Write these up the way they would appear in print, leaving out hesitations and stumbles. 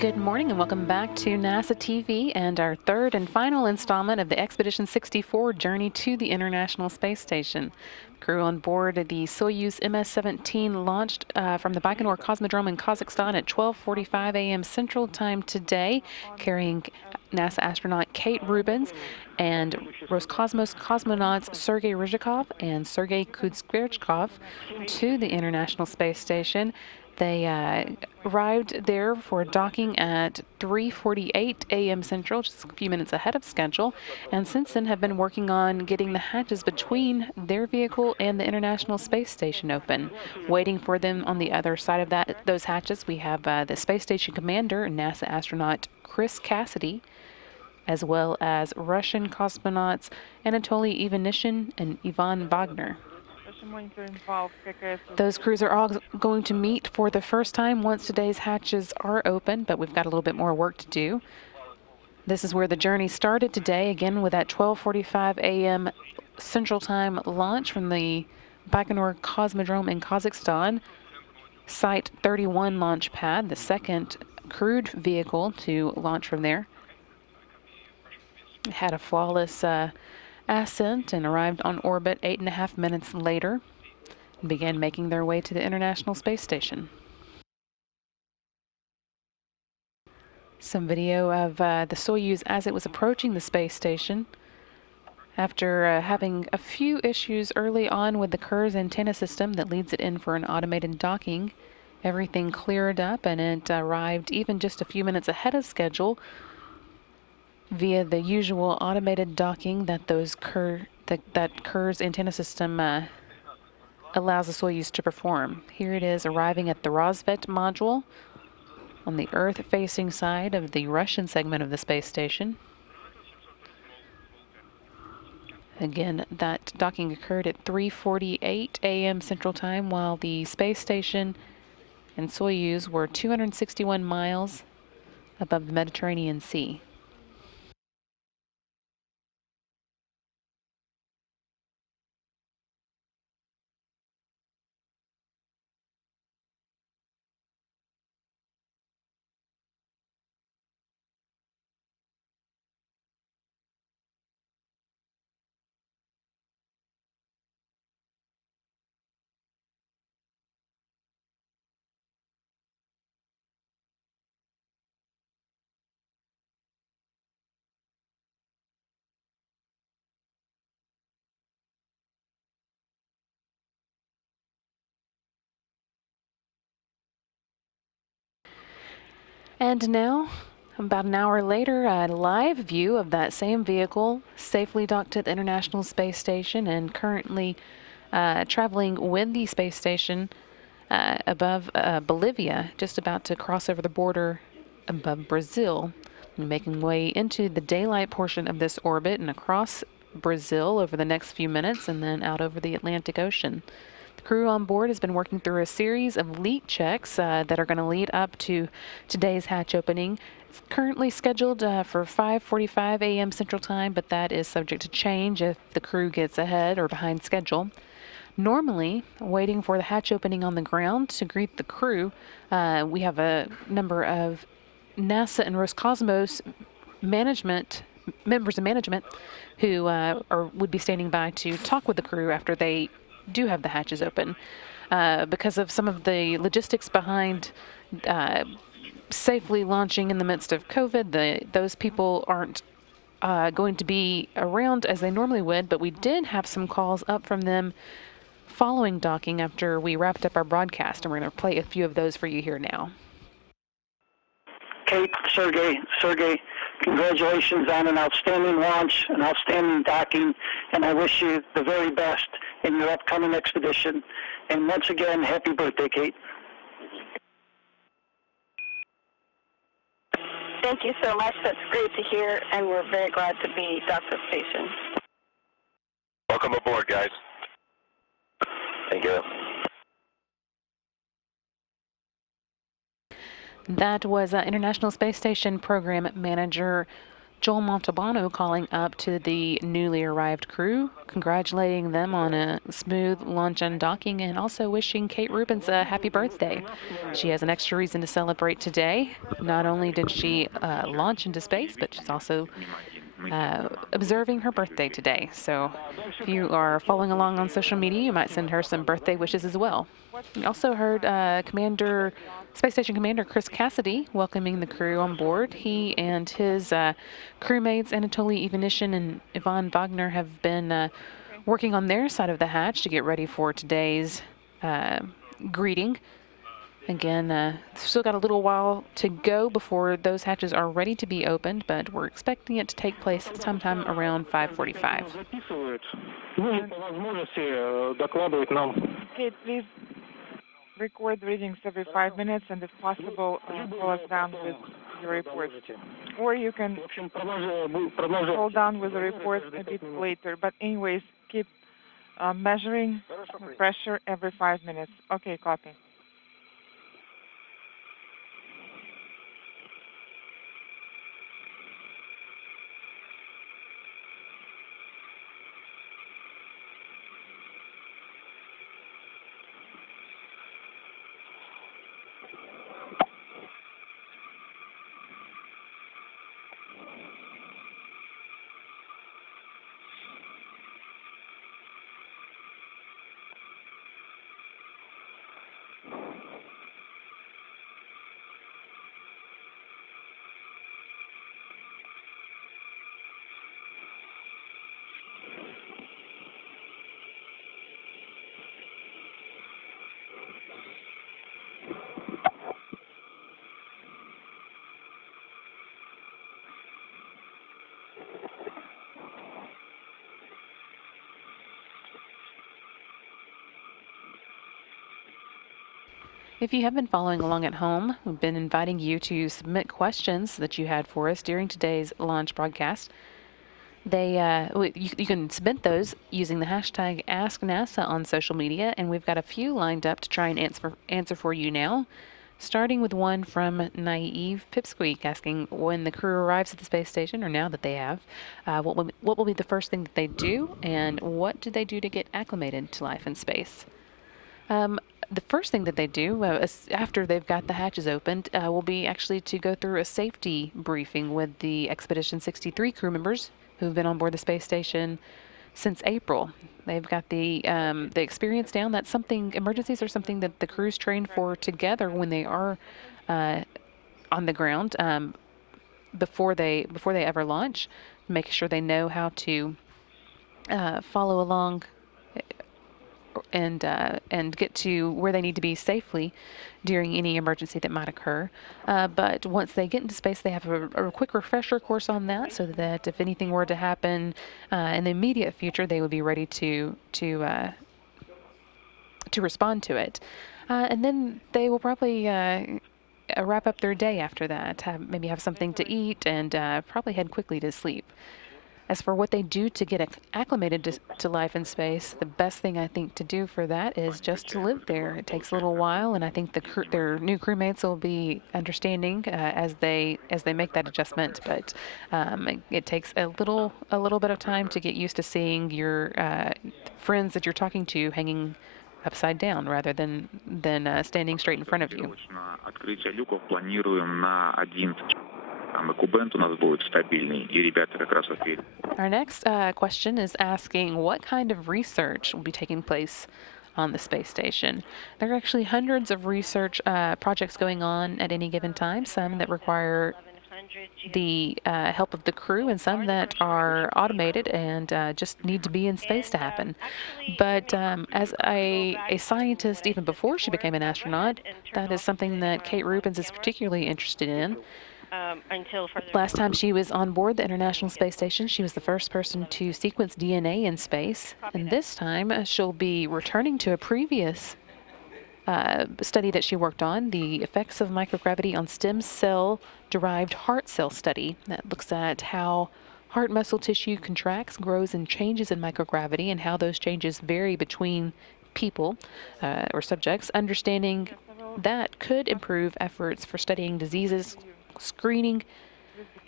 Good morning and welcome back to NASA TV and our third and final installment of the Expedition 64 journey to the International Space Station. Crew on board the Soyuz MS-17 launched from the Baikonur Cosmodrome in Kazakhstan at 12:45 a.m. Central Time today, carrying NASA astronaut Kate Rubins and Roscosmos cosmonauts Sergey Ryzhikov and Sergey Kud-Sverchkov to the International Space Station. They arrived there for docking at 3:48 a.m. Central, just a few minutes ahead of schedule, and since then have been working on getting the hatches between their vehicle and the International Space Station open. Waiting for them on the other side of those hatches, we have the Space Station Commander, NASA astronaut Cassidy, as well as Russian cosmonauts Anatoly, Ivanishin, and Ivan Vagner. Those crews are all going to meet for the first time once today's hatches are open, but we've got a little bit more work to do. This is where the journey started today, again with that 12:45 a.m. Central Time launch from the Baikonur Cosmodrome in Kazakhstan. Site 31 launch pad, the second crewed vehicle to launch from there. It had a flawless ascent and arrived on orbit 8.5 minutes later and began making their way to the International Space Station. Some video of the Soyuz as it was approaching the space station. After having a few issues early on with the Kur's antenna system that leads it in for an automated docking, everything cleared up and it arrived even just a few minutes ahead of schedule via the usual automated docking that that Kur's antenna system allows the Soyuz to perform. Here it is arriving at the Rassvet module on the Earth-facing side of the Russian segment of the space station. Again, that docking occurred at 3:48 a.m. Central Time, while the space station and Soyuz were 261 miles above the Mediterranean Sea. And now, about an hour later, a live view of that same vehicle safely docked at the International Space Station and currently traveling with the space station above Bolivia, just about to cross over the border above Brazil, and making way into the daylight portion of this orbit and across Brazil over the next few minutes and then out over the Atlantic Ocean. The crew on board has been working through a series of leak checks that are going to lead up to today's hatch opening. It's currently scheduled for 5:45 a.m. Central Time, but that is subject to change if the crew gets ahead or behind schedule. Normally, waiting for the hatch opening on the ground to greet the crew, we have a number of NASA and Roscosmos members of management who would be standing by to talk with the crew after they do have the hatches open. Because of some of the logistics behind safely launching in the midst of COVID, those people aren't going to be around as they normally would, but we did have some calls up from them following docking after we wrapped up our broadcast, and we're going to play a few of those for you here now. Kate, Sergey, congratulations on an outstanding launch, an outstanding docking, and I wish you the very best in your upcoming expedition. And once again, happy birthday, Kate. Thank you so much. That's great to hear, and we're very glad to be docked at the station. Welcome aboard, guys. Thank you. That was International Space Station Program Manager Joel Montalbano calling up to the newly arrived crew, congratulating them on a smooth launch and docking, and also wishing Kate Rubins a happy birthday. She has an extra reason to celebrate today. Not only did she launch into space, but she's also observing her birthday today. So if you are following along on social media, you might send her some birthday wishes as well. We also heard Space Station Commander Chris Cassidy welcoming the crew on board. He and his crewmates Anatoly, Ivanishin, and Vagner have been working on their side of the hatch to get ready for today's greeting. Again, still got a little while to go before those hatches are ready to be opened, but we're expecting it to take place sometime around 5:45. Okay, please record readings every 5 minutes, and if possible, call us down with your reports too. Or you can call down with the reports a bit later. But anyways, keep measuring pressure every 5 minutes. Okay, copy. If you have been following along at home, we've been inviting you to submit questions that you had for us during today's launch broadcast. You can submit those using the hashtag AskNASA on social media, and we've got a few lined up to try and answer for you now. Starting with one from Naive Pipsqueak asking when the crew arrives at the space station, or now that they have, what will be the first thing that they do, and what do they do to get acclimated to life in space? The first thing that they do after they've got the hatches opened will be actually to go through a safety briefing with the Expedition 63 crew members who've been on board the space station since April. They've got the experience down. That's something, emergencies are something that the crews train for together when they are on the ground before they ever launch, make sure they know how to follow along and get to where they need to be safely during any emergency that might occur. But once they get into space, they have a quick refresher course on that, so that if anything were to happen in the immediate future, they would be ready to respond to it. And then they will probably wrap up their day after that, maybe have something to eat, and probably head quickly to sleep. As for what they do to get acclimated to life in space, the best thing I think to do for that is just to live there. It takes a little while, and I think their new crewmates will be understanding as they make that adjustment. But it takes a little bit of time to get used to seeing your friends that you're talking to hanging upside down rather than standing straight in front of you. Our next question is asking what kind of research will be taking place on the space station. There are actually hundreds of research projects going on at any given time, some that require the help of the crew and some that are automated and just need to be in space to happen. But as a scientist, even before she became an astronaut, that is something that Kate Rubins is particularly interested in. Last time she was on board the International Space Station, she was the first person to sequence DNA in space. And this time, she'll be returning to a previous study that she worked on, the effects of microgravity on stem cell-derived heart cell study. That looks at how heart muscle tissue contracts, grows, and changes in microgravity, and how those changes vary between people or subjects. Understanding that could improve efforts for studying diseases, screening,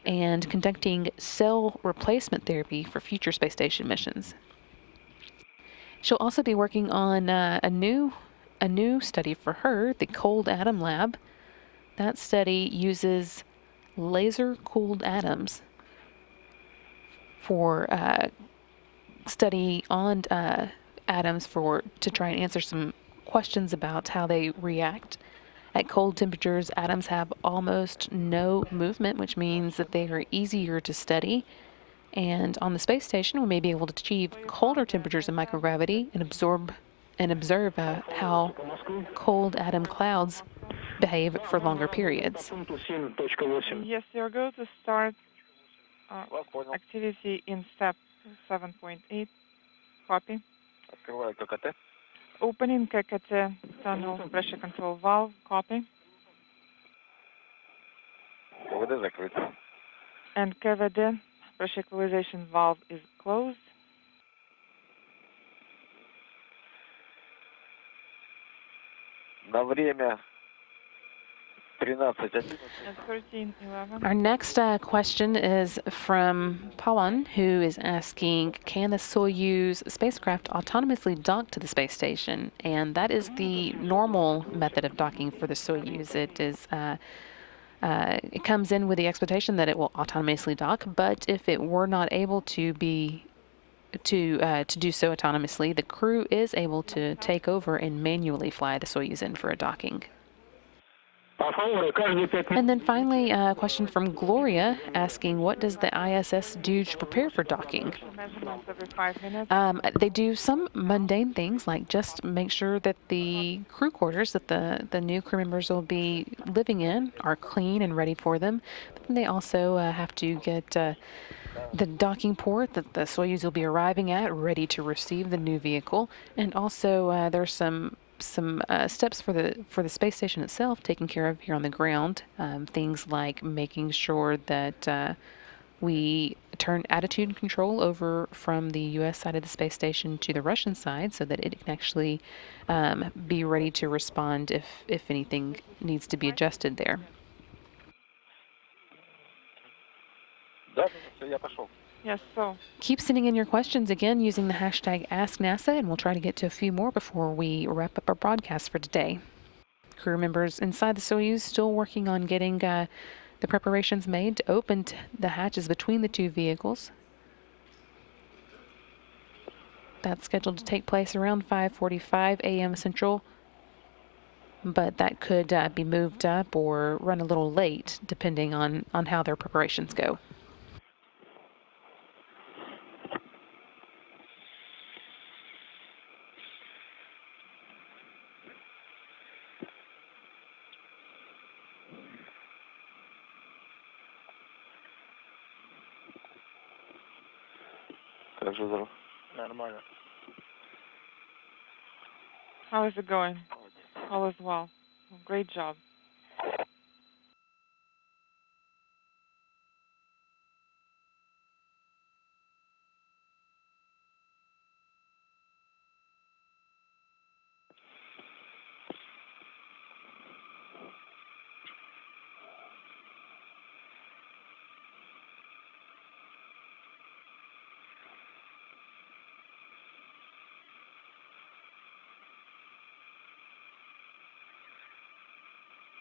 and conducting cell replacement therapy for future space station missions. She'll also be working on a new study for her, the Cold Atom Lab. That study uses laser-cooled atoms for study on atoms to try and answer some questions about how they react. At cold temperatures, atoms have almost no movement, which means that they are easier to study. And on the space station, we may be able to achieve colder temperatures in microgravity and observe how cold atom clouds behave for longer periods. Yes, you're going to start activity in step 7.8. Copy. Opening KKT tunnel pressure control valve. Copy. And KVD pressure equalization valve is closed. На время 13:11. At 13:11. Our next question is from Pawan, who is asking, can the Soyuz spacecraft autonomously dock to the space station? And that is the normal method of docking for the Soyuz. It comes in with the expectation that it will autonomously dock, but if it were not able to do so autonomously, the crew is able to take over and manually fly the Soyuz in for a docking. And then finally, a question from Gloria asking, what does the ISS do to prepare for docking? Measurements every 5 minutes. They do some mundane things, like just make sure that the crew quarters that the new crew members will be living in are clean and ready for them. But then they also have to get the docking port that the Soyuz will be arriving at ready to receive the new vehicle. And also there's some steps for the space station itself taken care of here on the ground. Things like making sure that we turn attitude control over from the U.S. side of the space station to the Russian side so that it can actually be ready to respond if anything needs to be adjusted there. Yes, so. Keep sending in your questions again using the hashtag AskNASA, and we'll try to get to a few more before we wrap up our broadcast for today. Crew members inside the Soyuz still working on getting the preparations made to open the hatches between the two vehicles. That's scheduled to take place around 5:45 a.m. Central, but that could be moved up or run a little late depending on how their preparations go. Нормально. How is it going? All is well. Great job.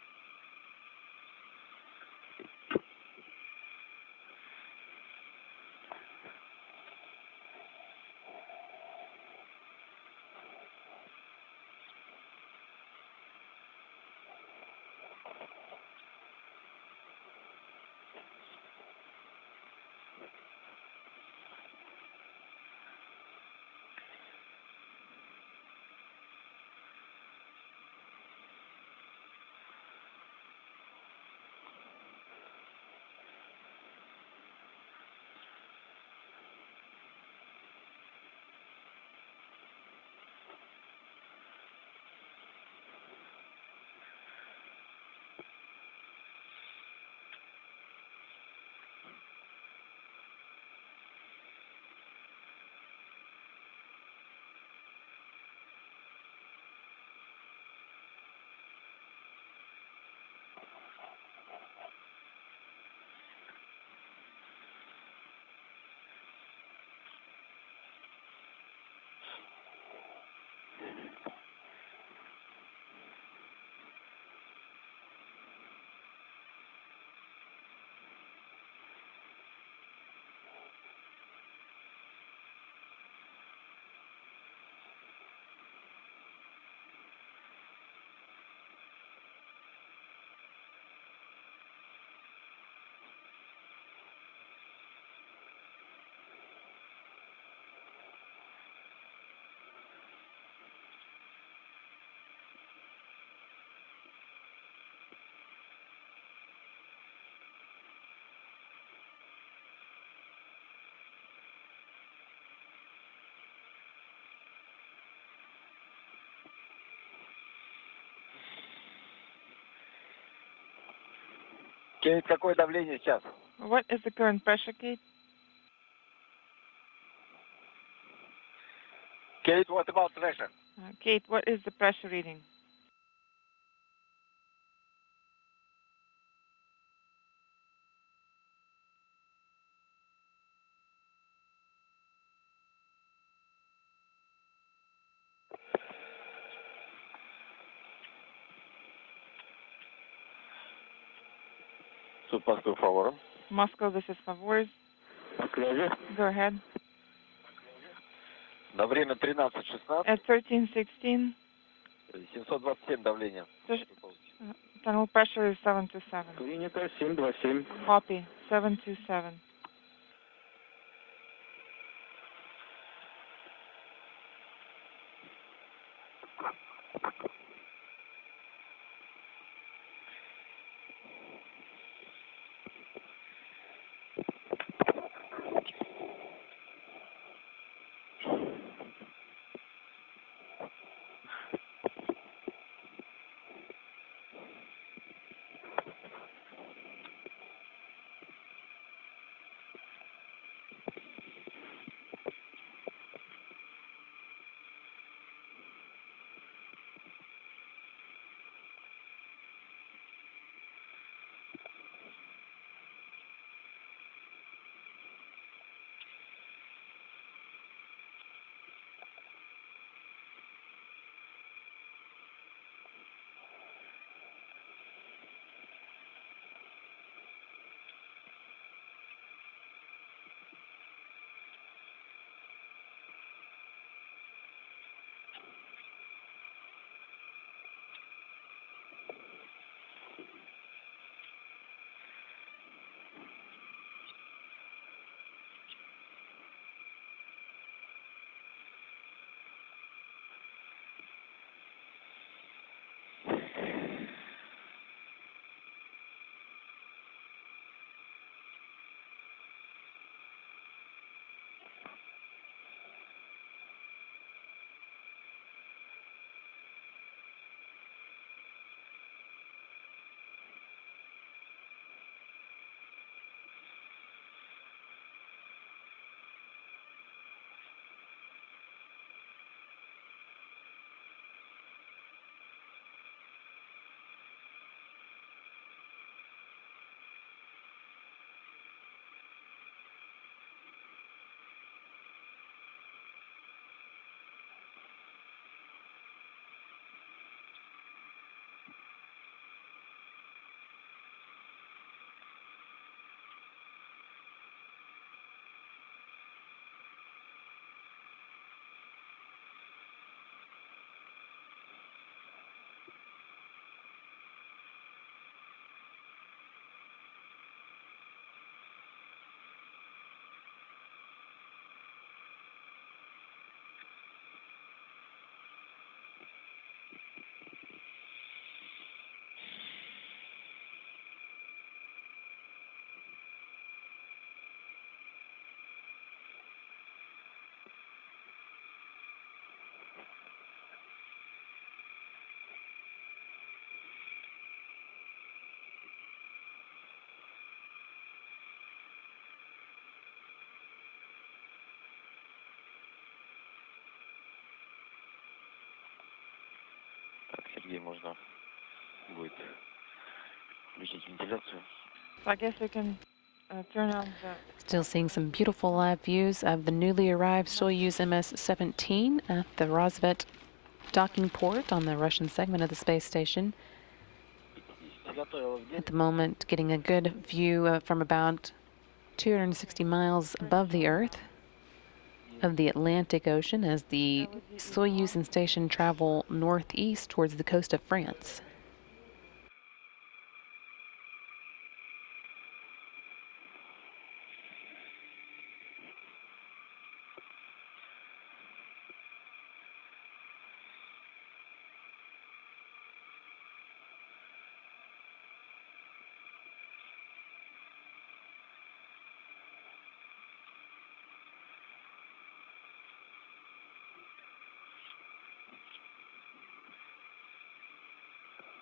Кейт, какое давление сейчас? What is the current pressure, Kate? Кейт, what about pressure? Kate, what is the pressure reading? Тут Москва, favor. Moscow, this is Favors. Go ahead. На время 13:16. At 13:16, 727 давление. tunnel pressure is 727. Клиника 727. Copy, 727. Так, Сергей, можно будет включить вентиляцию. So I guess we can turn on the... Still seeing some beautiful live views of the newly arrived Soyuz MS-17 at the Rassvet docking port on the Russian segment of the space station. At the moment, getting a good view from about 260 miles above the Earth of the Atlantic Ocean as the Soyuz and station travel northeast towards the coast of France.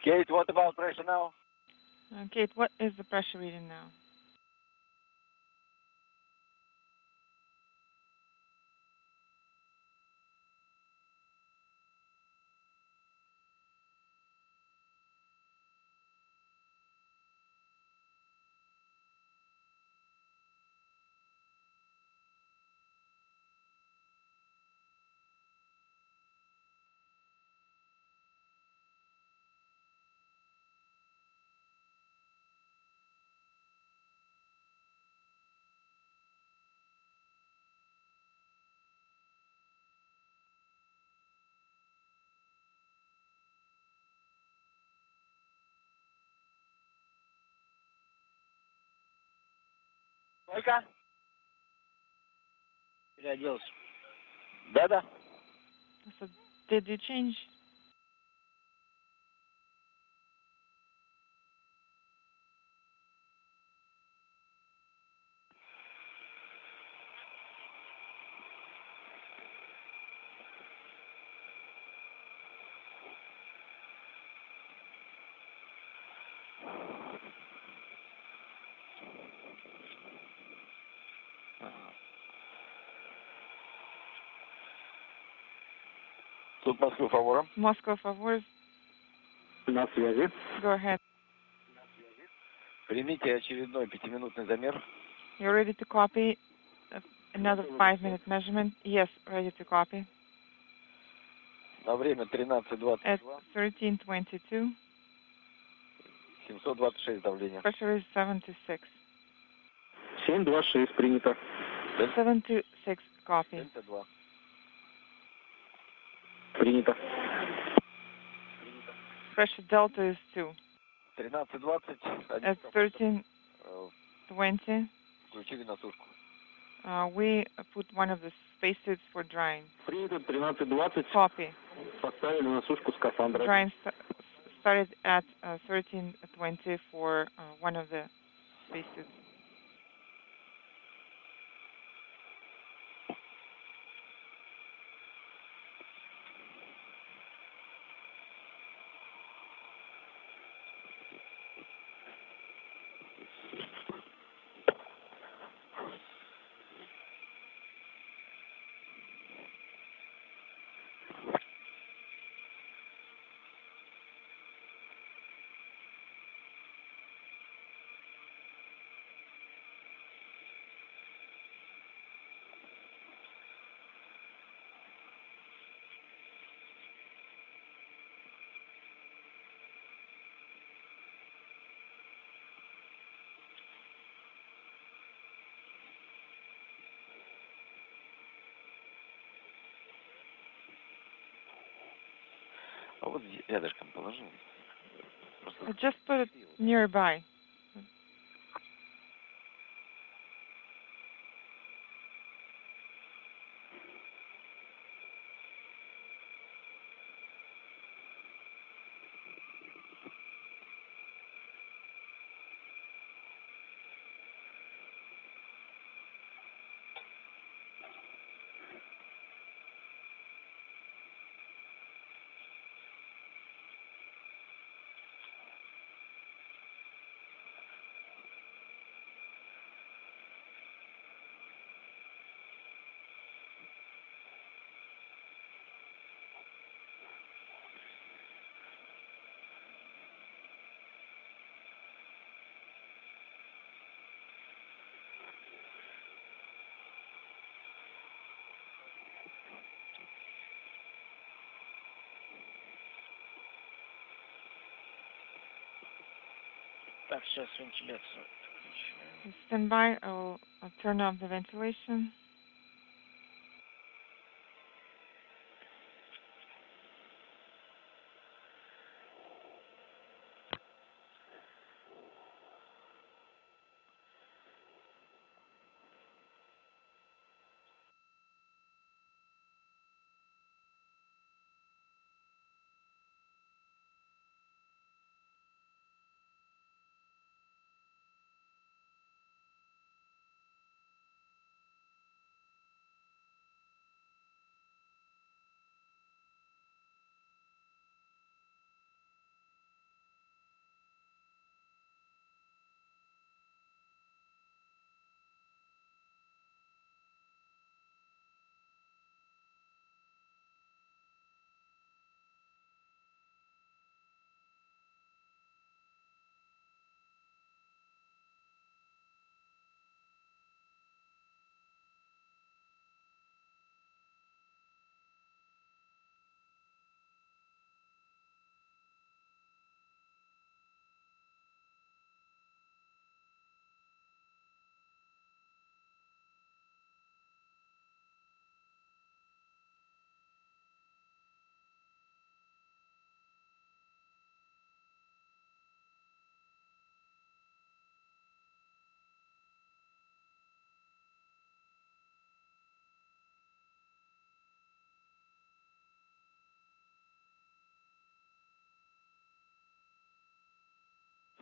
Kate, what about pressure now? Kate, what is the pressure reading now? Сколько? Переоделся. Да-да. So, did you change? Тут Москва, фавором. Moscow, favor. На связи. Go ahead. Примите очередной 5-минутный замер. You're ready to copy another 5-minute measurement? Yes, ready to copy. На время 13:22. At 13:22, 726 давление. pressure is 76. 726, принято. 726, copy. 72. Принято. Pressure delta is 2. 13:20. At 13:20, Включили на сушку. we put one of the spacesuits for drying. Принято 13:20. Copy. Поставили на сушку скафандра. Drying started at 13:20 for one of the spacesuits. А вот рядышком положи. Just put it nearby. Так, сейчас вентиляцию. Stand by. I'll turn off the ventilation.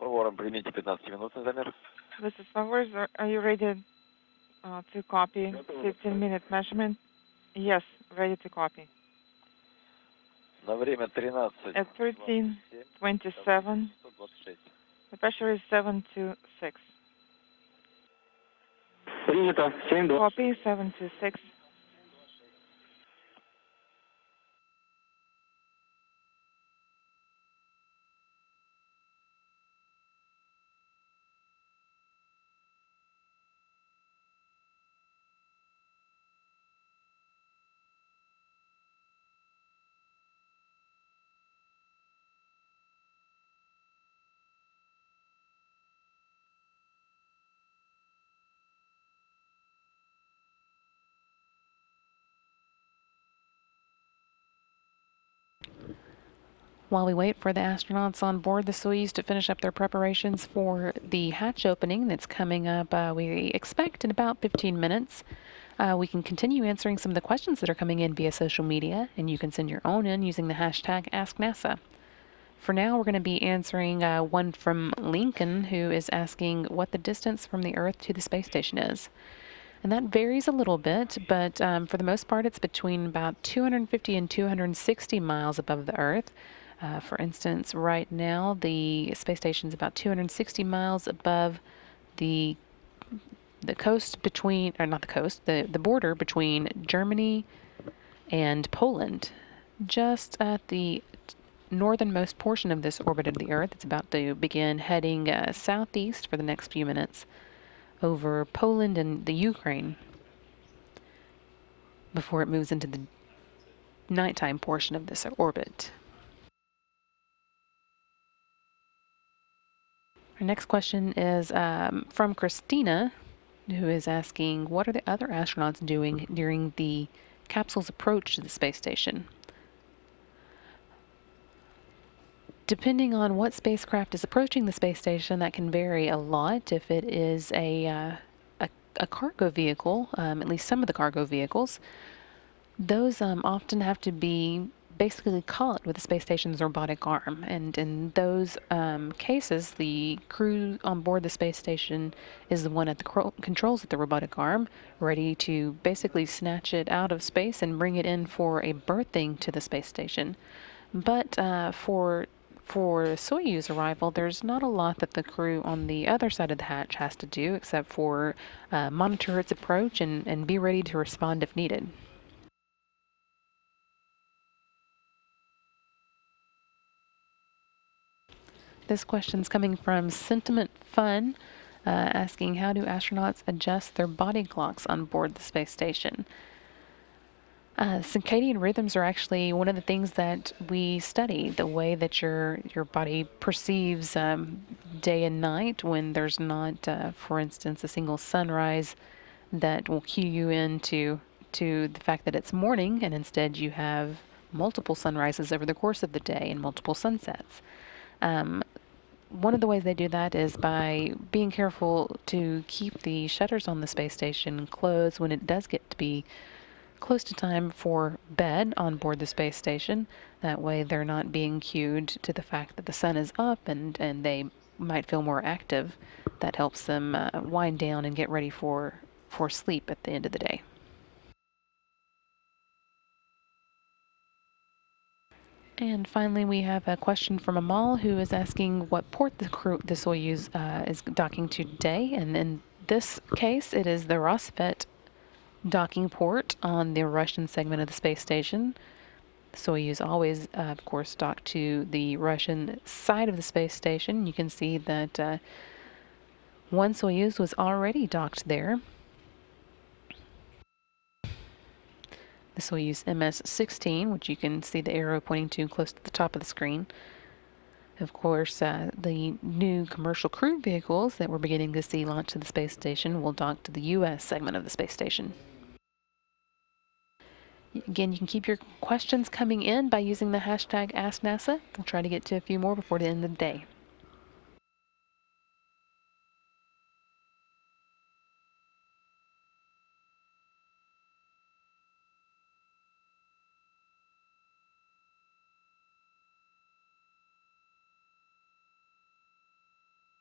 Ворон, примите 15-минутный замер. This is Powers. Are you ready to copy 15-minute measurement? Yes, ready to copy. На время 13. At 13:27, the pressure is 726. Принято. 7-2. Copy 726. While we wait for the astronauts on board the Soyuz to finish up their preparations for the hatch opening that's coming up, we expect in about 15 minutes, we can continue answering some of the questions that are coming in via social media, and you can send your own in using the hashtag AskNASA. For now, we're going to be answering one from Lincoln, who is asking what the distance from the Earth to the space station is. And that varies a little bit, but for the most part, it's between about 250 and 260 miles above the Earth. For instance, right now, the space station is about 260 miles above the coast between, or not the coast, the border between Germany and Poland, just at the northernmost portion of this orbit of the Earth. It's about to begin heading southeast for the next few minutes over Poland and the Ukraine before it moves into the nighttime portion of this orbit. Our next question is from Christina, who is asking, what are the other astronauts doing during the capsule's approach to the space station? Depending on what spacecraft is approaching the space station, that can vary a lot. If it is a cargo vehicle, at least some of the cargo vehicles, those often have to be basically caught with the space station's robotic arm. And in those cases, the crew on board the space station is the one at the controls of the robotic arm, ready to basically snatch it out of space and bring it in for a berthing to the space station. But for Soyuz arrival, there's not a lot that the crew on the other side of the hatch has to do except for monitor its approach and be ready to respond if needed. This question's coming from Sentiment Fun, asking how do astronauts adjust their body clocks on board the space station? Circadian rhythms are actually one of the things that we study, the way that your body perceives day and night when there's not, for instance, a single sunrise that will cue you into the fact that it's morning, and instead you have multiple sunrises over the course of the day and multiple sunsets. One of the ways they do that is by being careful to keep the shutters on the space station closed when it does get to be close to time for bed on board the space station. That way they're not being cued to the fact that the sun is up and they might feel more active. That helps them wind down and get ready for sleep at the end of the day. And finally, we have a question from Amal, who is asking what port the Soyuz is docking to today. And in this case, it is the Rassvet docking port on the Russian segment of the space station. Soyuz always, of course, docked to the Russian side of the space station. You can see that one Soyuz was already docked there. The Soyuz MS-17, which you can see the arrow pointing to close to the top of the screen. Of course, the new commercial crew vehicles that we're beginning to see launch to the space station will dock to the U.S. segment of the space station. Again, you can keep your questions coming in by using the hashtag AskNASA. We'll try to get to a few more before the end of the day.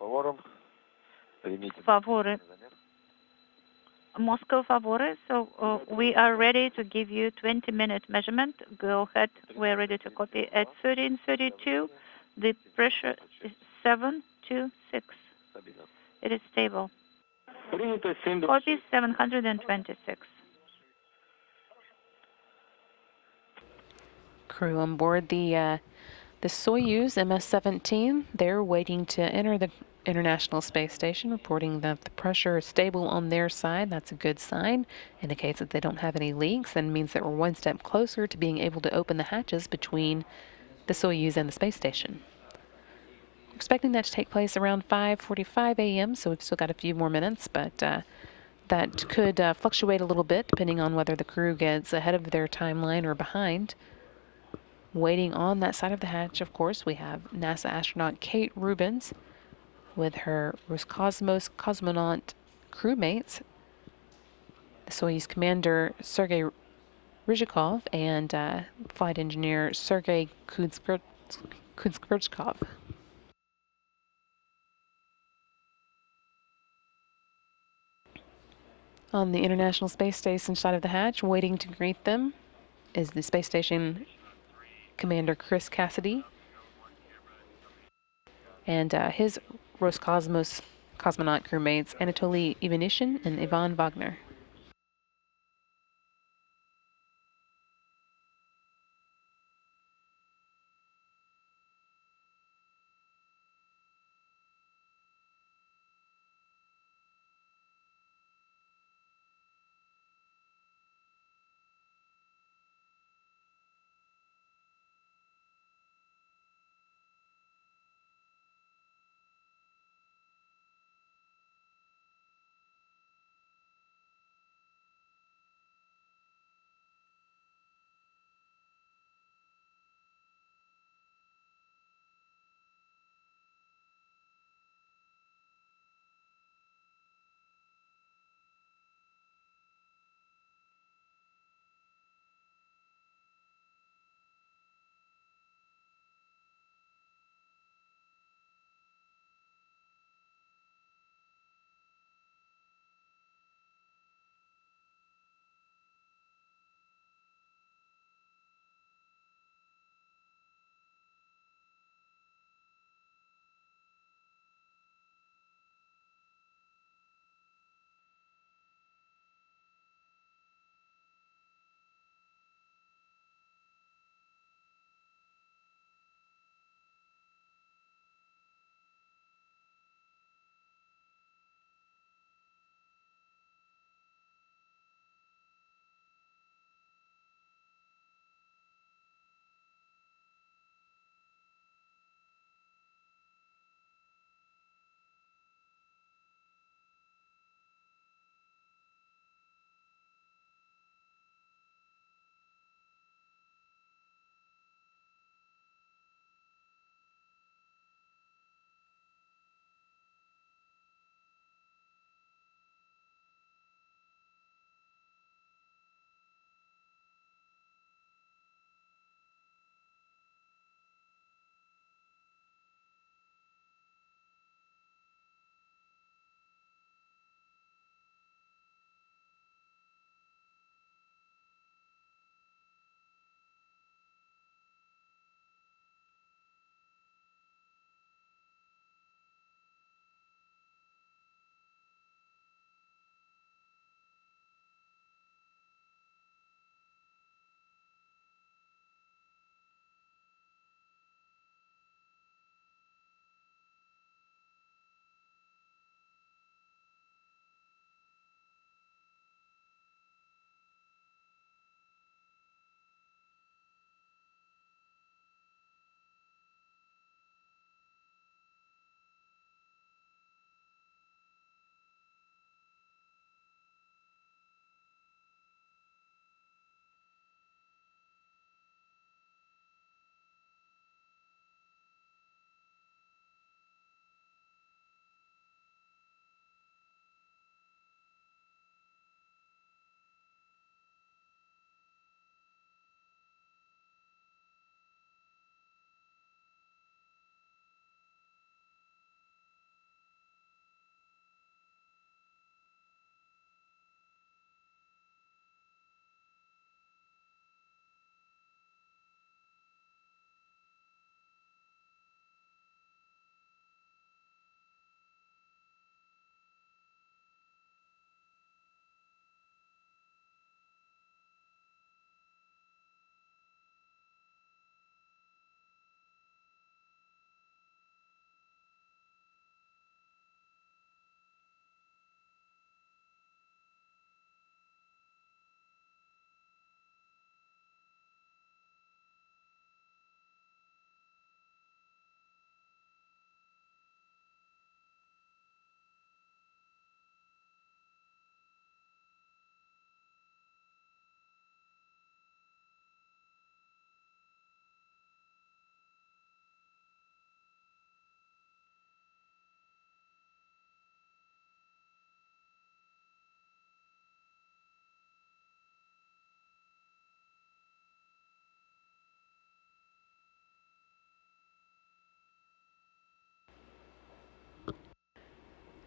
Повором. Примите. Favore. Moscow Favore. So we are ready to give you 20-minute measurement. Go ahead. We're ready to copy at 1332. The pressure is 726. It is stable. Copy 726. Crew on board the Soyuz MS-17. They're waiting to enter the International Space Station, reporting that the pressure is stable on their side. That's a good sign. Indicates that they don't have any leaks and means that we're one step closer to being able to open the hatches between the Soyuz and the space station. We're expecting that to take place around 5:45 a.m., so we've still got a few more minutes, but that could fluctuate a little bit depending on whether the crew gets ahead of their timeline or behind. Waiting on that side of the hatch, of course, we have NASA astronaut Kate Rubins with her Roscosmos cosmonaut crewmates, the Soyuz commander Sergey Ryzhikov and flight engineer Sergey Kud-Sverchkov. On the International Space Station side of the hatch, waiting to greet them, is the space station commander Chris Cassidy and his Roscosmos cosmonaut crewmates Anatoly, Ivanishin, and Ivan Vagner.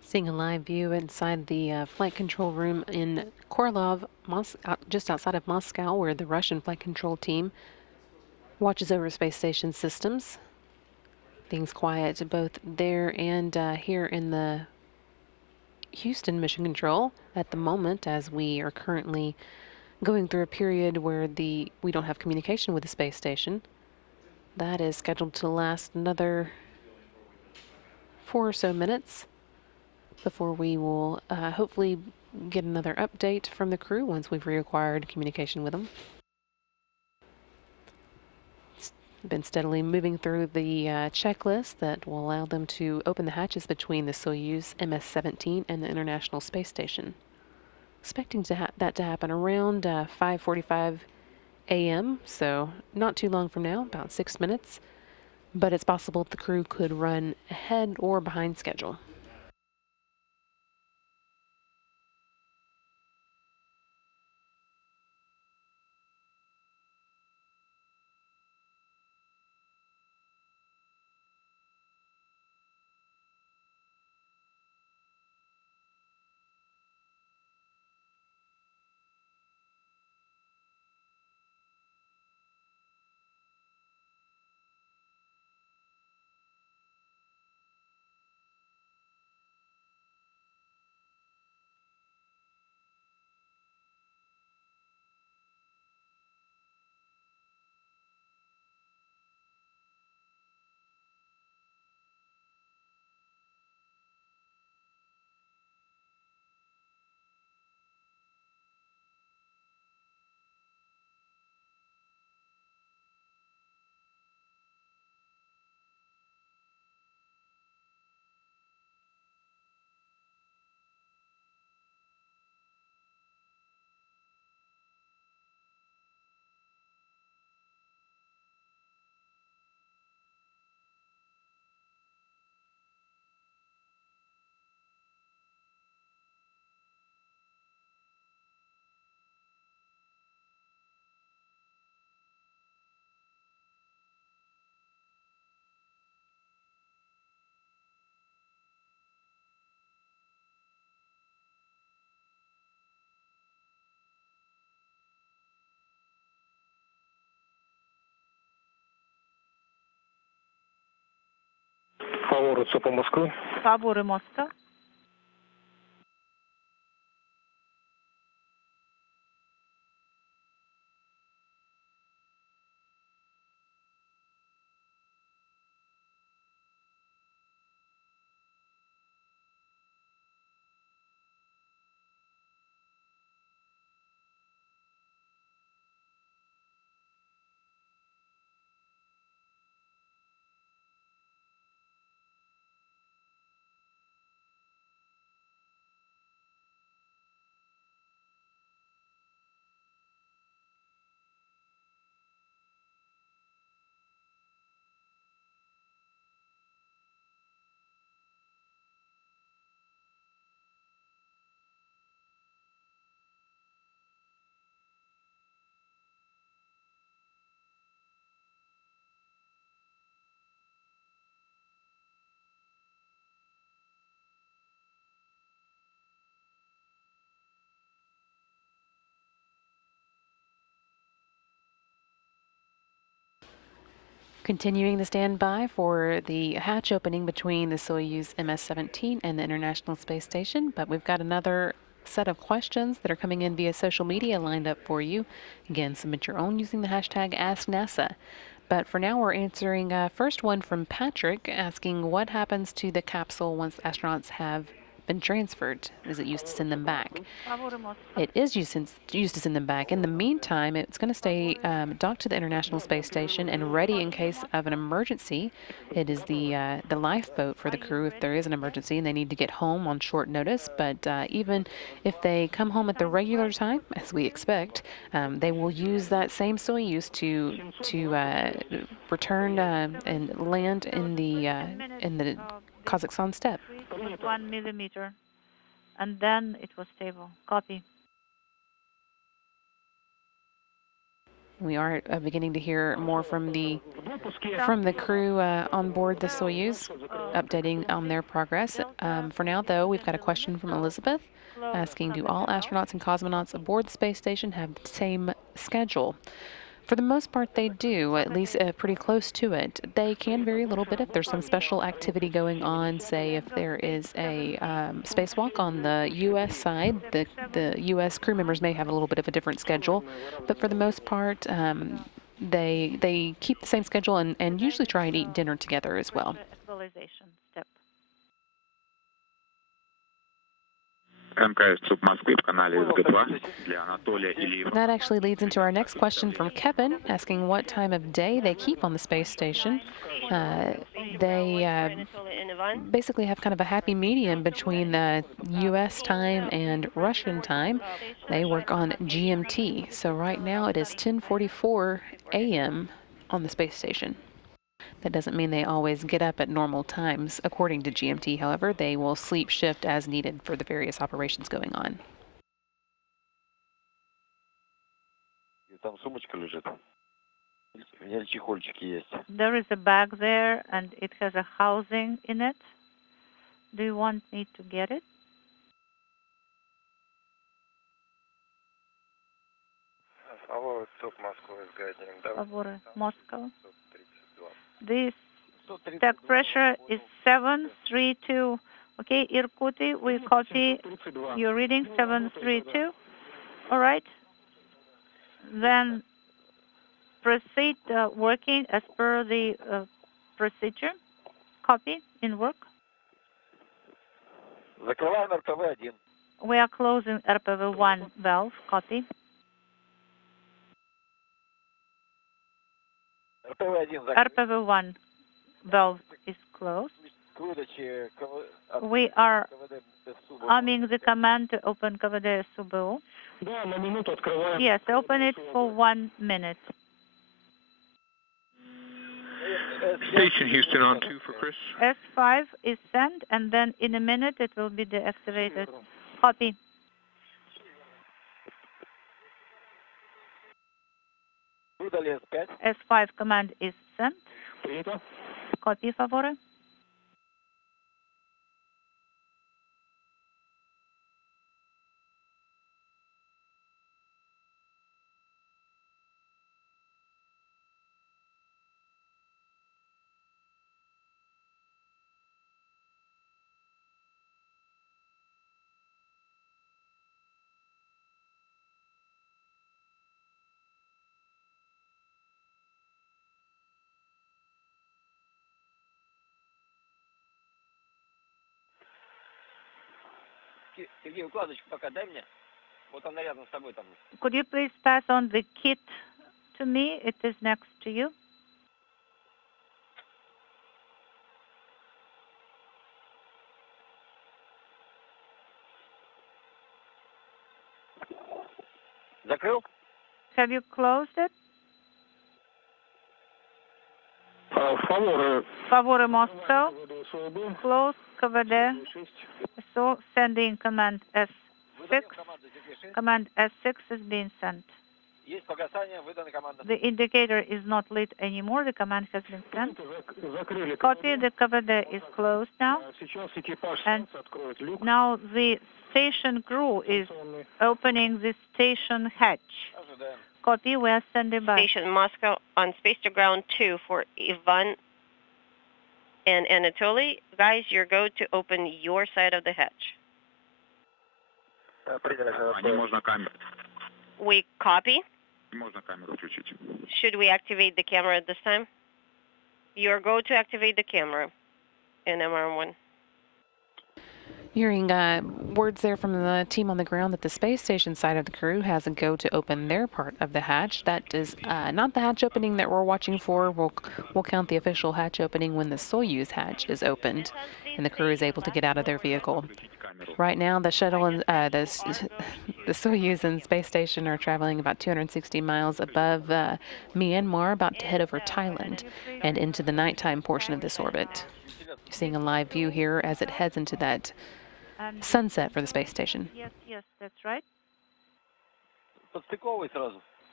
Seeing a live view inside the flight control room in Korolov, just outside of Moscow, where the Russian flight control team watches over space station systems. Things quiet both there and here in the Houston Mission Control at the moment, as we are currently going through a period where we don't have communication with the space station. That is scheduled to last another 4 or so minutes before we will hopefully get another update from the crew once we've reacquired communication with them. Been steadily moving through the checklist that will allow them to open the hatches between the Soyuz MS-17 and the International Space Station. Expecting that to happen around 5:45 a.m., so not too long from now, about 6 minutes, but it's possible the crew could run ahead or behind schedule. Фаворится по Москве. Фаворы Москва. Continuing the standby for the hatch opening between the Soyuz MS-17 and the International Space Station, but we've got another set of questions that are coming in via social media lined up for you. Again, submit your own using the hashtag AskNASA. But for now, we're answering first one from Patrick asking what happens to the capsule once astronauts have been transferred. Is it used to send them back? Фаворы Москва. It is used to send them back. In the meantime, it's going to stay docked to the International Space Station and ready in case of an emergency. It is the lifeboat for the crew if there is an emergency and they need to get home on short notice. But even if they come home at the regular time, as we expect, they will use that same Soyuz to return and land in the Kazakhstan steppe. 1 millimeter. And then it was stable. Copy. We are beginning to hear more from the crew on board the Soyuz, updating on their progress. For now, though, we've got a question from Elizabeth asking, do all astronauts and cosmonauts aboard the space station have the same schedule? For the most part, they do, at least pretty close to it. They can vary a little bit if there's some special activity going on, say if there is a spacewalk on the U.S. side, the U.S. crew members may have a little bit of a different schedule, but for the most part, they keep the same schedule and usually try and eat dinner together as well. Actualization step. That actually leads into our next question from Kevin, asking what time of day they keep on the space station. They basically have kind of a happy medium between U.S. time and Russian time. They work on GMT, so right now it is 10:44 a.m. on the space station. That doesn't mean they always get up at normal times. According to GMT, however, they will sleep shift as needed for the various operations going on. There is a bag there, and it has a housing in it. Do you want me to get it? Favor Moscow. This stack pressure is 732. Okay, Irkuty, we copy your reading 732. All right. Then proceed working as per the procedure. Copy in work. We are closing RPV1 valve. Copy. RPV1 valve is closed. We are arming the command to open KVD SUBU. Yes, open it for 1 minute. Station Houston on 2 for Chris. S5 is sent, and then in a minute it will be deactivated. Copy. S5 command is sent. Copy, favore. Could you please pass on the kit to me? It is next to you. Have you closed it? Favore Moscow. Close KVD. So sending command S6. Command S6 is being sent. The indicator is not lit anymore. The command has been sent. Copy. The KVD is closed now. And now the station crew is opening the station hatch. Copy. We are sending back. Station Moscow on space to ground 2 for Ivan and Anatoly. Guys, you're go to open your side of the hatch. We copy. Should we activate the camera at this time? You're go to activate the camera in MR1. Hearing words there from the team on the ground that the space station side of the crew has a go to open their part of the hatch. That is not the hatch opening that we're watching for. We'll count the official hatch opening when the Soyuz hatch is opened and the crew is able to get out of their vehicle. Right now, the shuttle and the Soyuz and space station are traveling about 260 miles above Myanmar, about to head over Thailand and into the nighttime portion of this orbit. You're seeing a live view here as it heads into that sunset for the space station. Yes, that's right.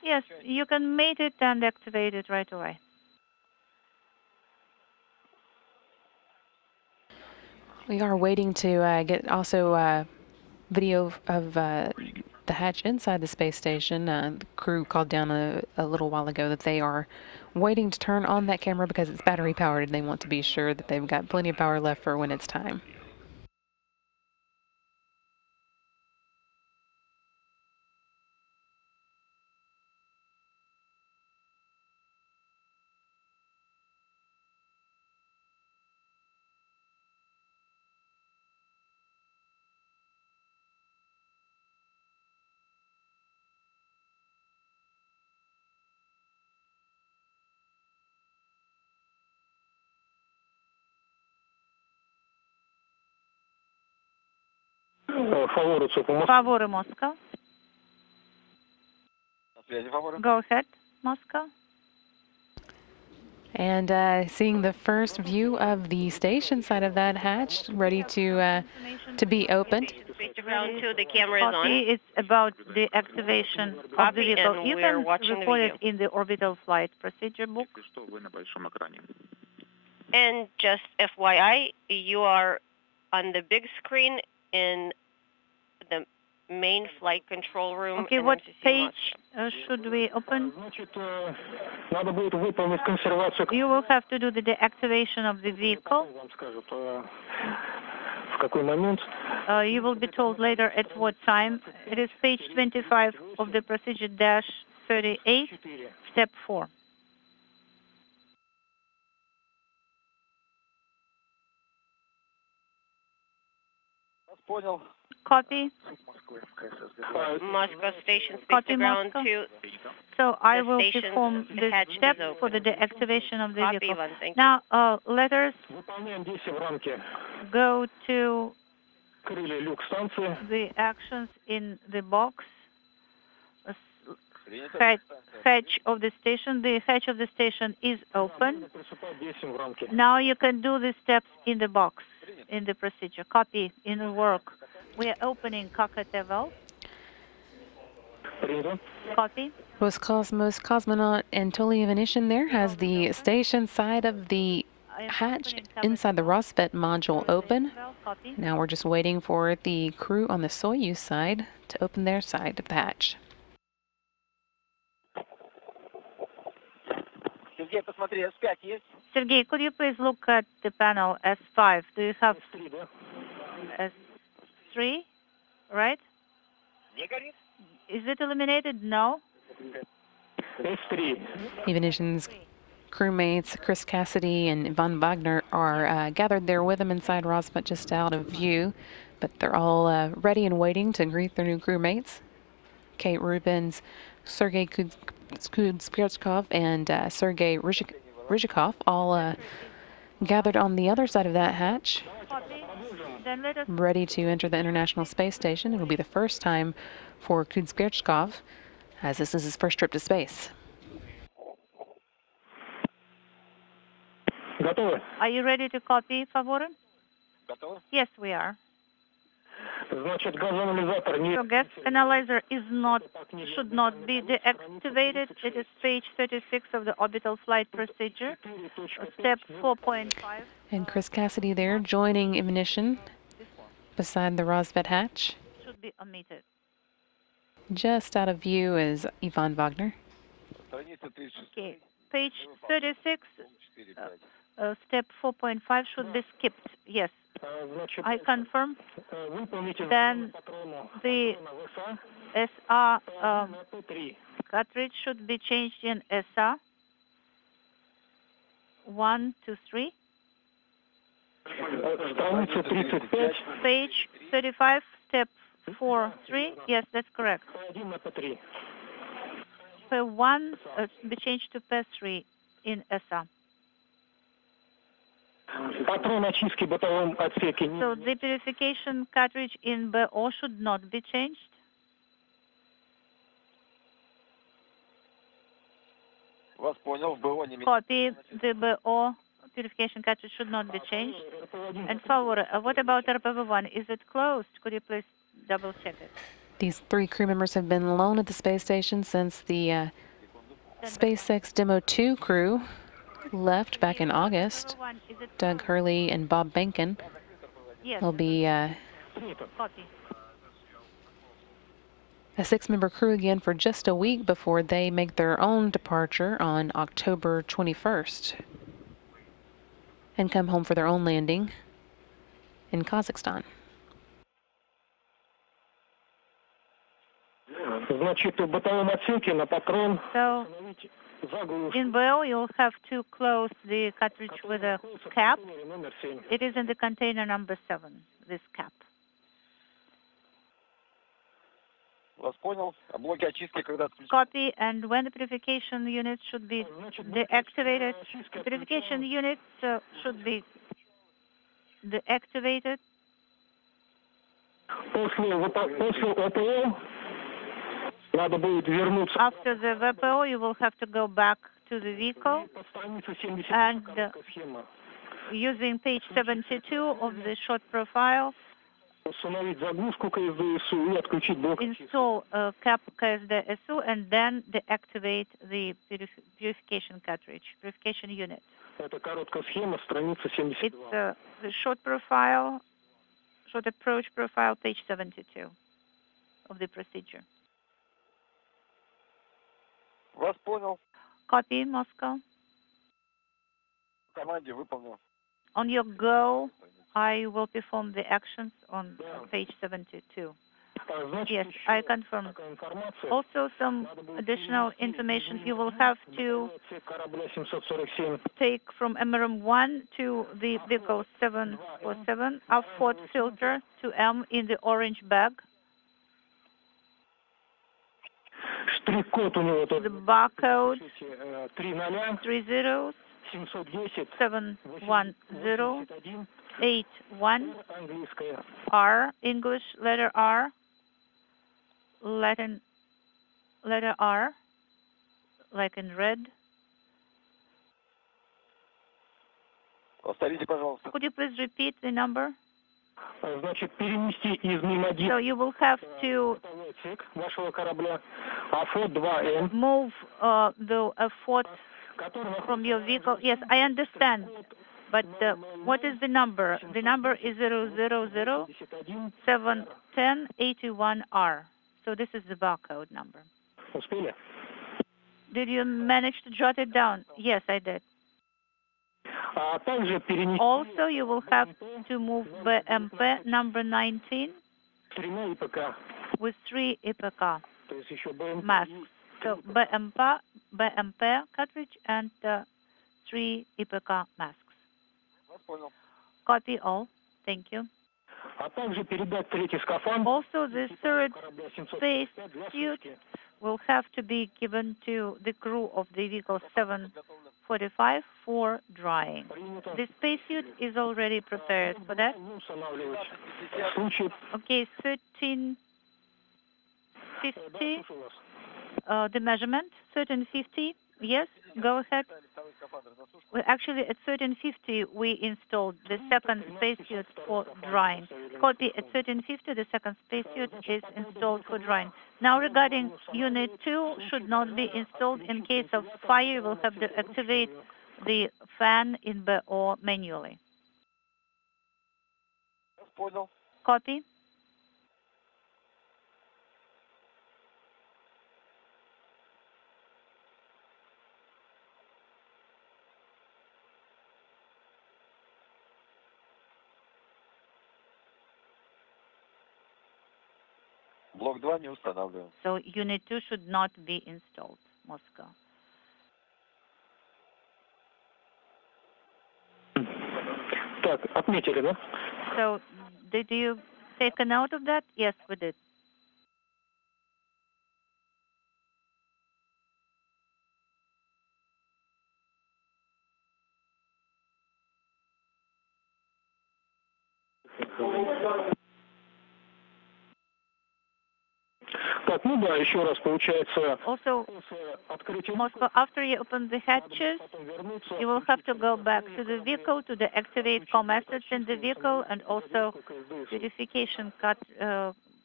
Yes, you can mate it and activate it right away. We are waiting to get also video of the hatch inside the space station. The crew called down a little while ago that they are waiting to turn on that camera because it's battery powered and they want to be sure that they've got plenty of power left for when it's time. Favore Moscow. Go ahead, Moscow. And seeing the first view of the station side of that hatch, ready to be opened. Space to ground 2, the camera is on. Copy. It's about the activation of the Copy, vehicle. and You we're can watching the report it video. in the orbital flight procedure book. And just FYI, you are on the big screen in the main flight control room. Okay, in what MCC page should we open? You will have to do the deactivation of the vehicle. You will be told later at what time. It is page 25 of the procedure dash 38, step 4. Copy. Moscow Station, Space Copy, to ground Moscow. 2. So I The will station, perform the the hatch step is open. for the deactivation of the Copy, vehicle. Ivan, thank Now, let us go to the actions in the box. Hatch of the station. The hatch of the station is open. Now you can do the steps in the box, in the procedure. Copy, in work. We are opening cockpit valve. Copy. Roscosmos cosmonaut Anatoly Ivanishin there has the station side of the hatch inside the Rassvet module open. Copy. Now we're just waiting for the crew on the Soyuz side to open their side of the hatch. Sergey, could you please look at the panel S5? Do you have S3, right? Is it illuminated? No. Ivanishin's crewmates Chris Cassidy and Ivan Vagner are gathered there with him inside Rassvet, just out of view, but they're all ready and waiting to greet their new crewmates. Kate Rubins, Sergey Kud-Sverchkov, and Sergey Ryzhikov all gathered on the other side of that hatch, Then let us ready to enter the International Space Station. It will be the first time for Kud-Sverchkov, as this is his first trip to space. Are you ready to copy, Favore? Yes, we are. So gas analyzer should not be deactivated. It is page 36 of the orbital flight procedure, step 4.5. And Chris Cassidy there joining Ivanishin beside the Rassvet hatch. Should be omitted. Just out of view is Ivan Vagner. Okay, page 36, step 4.5 should be skipped. Yes, I confirm. Then the SR cartridge should be changed in SR 1 to 3. Page 35, step 4.3. Yes, that's correct. P1 be changed to P3 in SR. So the purification cartridge in BO should not be changed. Copy, the BO purification cartridge should not be changed. And Favore, what about RPV1? Is it closed? Could you please double check it? These 3 crew members have been alone at the space station since the SpaceX Demo 2 crew left back in August. Doug Hurley and Bob Benkin. Yes. They'll be Copy. a 6-member crew again for just a week before they make their own departure on October 21st and come home for their own landing in Kazakhstan. So in BO, you'll have to close the cartridge with a cap. It is in the container number 7, this cap. Вас понял. А блоки очистки когда отключить? Copy. And when the purification units should be deactivated, purification units should be deactivated. After the VPO, you will have to go back to the vehicle and using page 72 of the short profile, install cap KSD-SU and then deactivate the purification cartridge, purification unit. It's the short profile, short approach profile, page 72 of the procedure. Вас понял. Copy, Moscow. В команде выполнил. On your go, I will perform the actions on page 72. Yes, I confirm. Also, some additional information. You will have to take from MRM-1 to the vehicle 747 a Ford filter to M in the orange bag. The barcode 3 zeros 710 81 R, English letter R, Latin letter R, like in red. Повторите, пожалуйста. Could you please repeat the number? So you will have to move the Ford from your vehicle. Yes, I understand. But what is the number? The number is 000-710-81R. So this is the barcode number. Did you manage to jot it down? Yes, I did. Also, you will have to move BMP number 19 with 3 IPK masks. So BMP cartridge and 3 IPK masks. Copy all. Thank you. Also, the 3rd space suit will have to be given to the crew of the vehicle 745 for drying. The spacesuit is already prepared for that. Okay, 1350, the measurement, 1350, yes, go ahead. Well, actually, at 1350, we installed the 2nd spacesuit for drying. Copy, at 1350, the 2nd spacesuit is installed for drying. Now, regarding Unit 2, should not be installed. In case of fire, you will have to activate the fan in BO manually. Copy. Блок 2 не устанавливаем. So Unit 2 should not be installed, Moscow. Так, отметили, да? So did you take a note of that? Yes, we did. Так, ну да, еще раз получается. Also, Moscow, after you open the hatches, you will have to go back to the vehicle to deactivate comm assets in the vehicle and also purification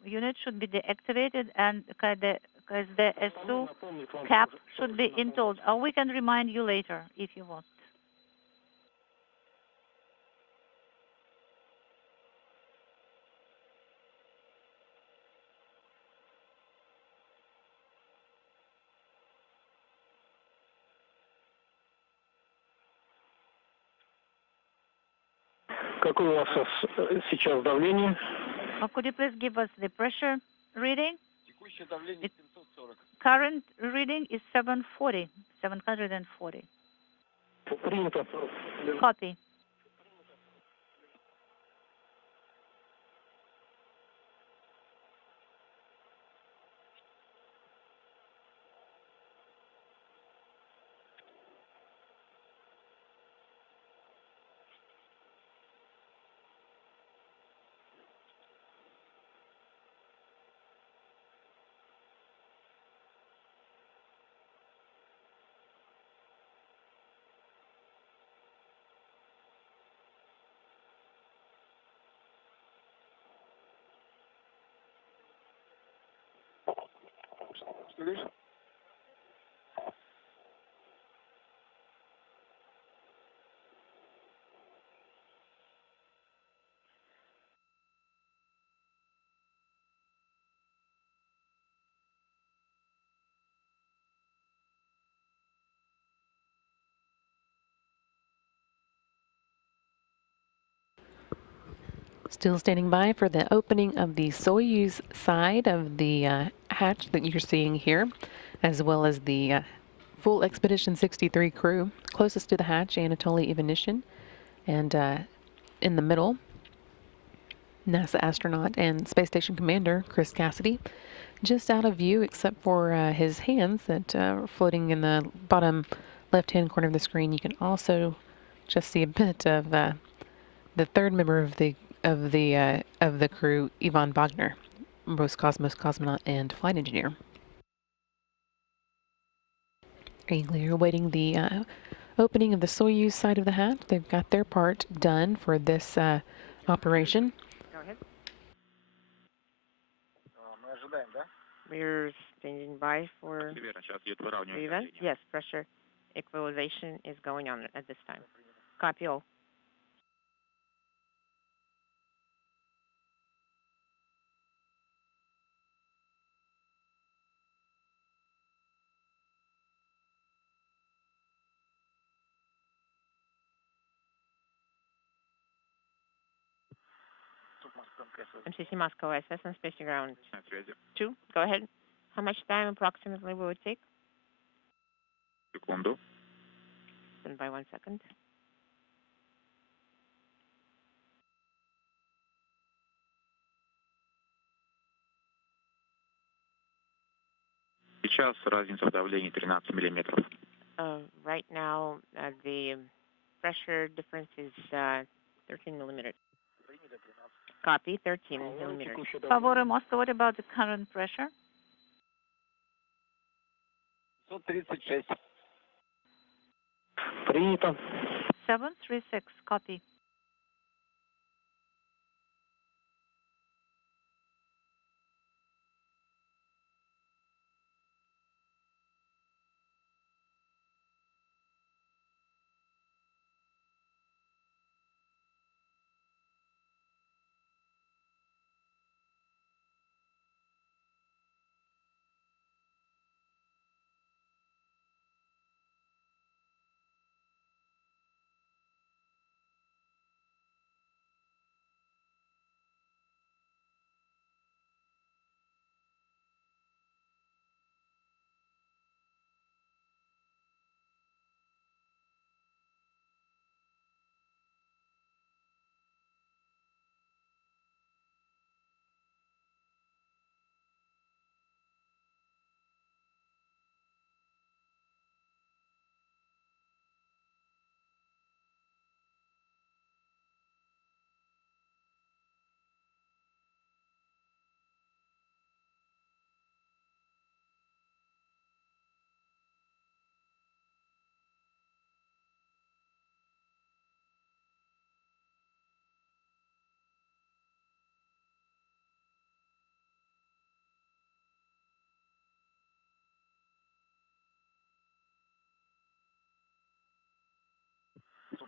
unit should be deactivated and the SU cap should be installed. Or we can remind you later if you want. Какое у вас сейчас давление? Could you please give us the pressure reading? Текущее давление 740. Current reading is 740. Принято. Copy. Still standing by for the opening of the Soyuz side of the hatch that you're seeing here, as well as the full Expedition 63 crew. Closest to the hatch, Anatoly, Ivanishin, and in the middle, NASA astronaut and space station commander Chris Cassidy. Just out of view except for his hands that are floating in the bottom left-hand corner of the screen. You can also just see a bit of the third member of the crew, Ivan Vagner, Roscosmos cosmonaut and flight engineer. Eagerly awaiting the opening of the Soyuz side of the hatch. They've got their part done for this operation. Go ahead. Мы ожидаем, да? We're standing by for the event. Yes, pressure equalization is going on at this time. Copy all. MCC Moscow ISS and Space Ground 2. Go ahead. How much time approximately will it take? Секунду. Stand by 1 second. Сейчас разница в давлении 13 миллиметров. Right now, the pressure difference is 13 millimeters. Copy, 13 millimeters. Favore Moscow, what about the current pressure? 136. Принято. 736. Copy.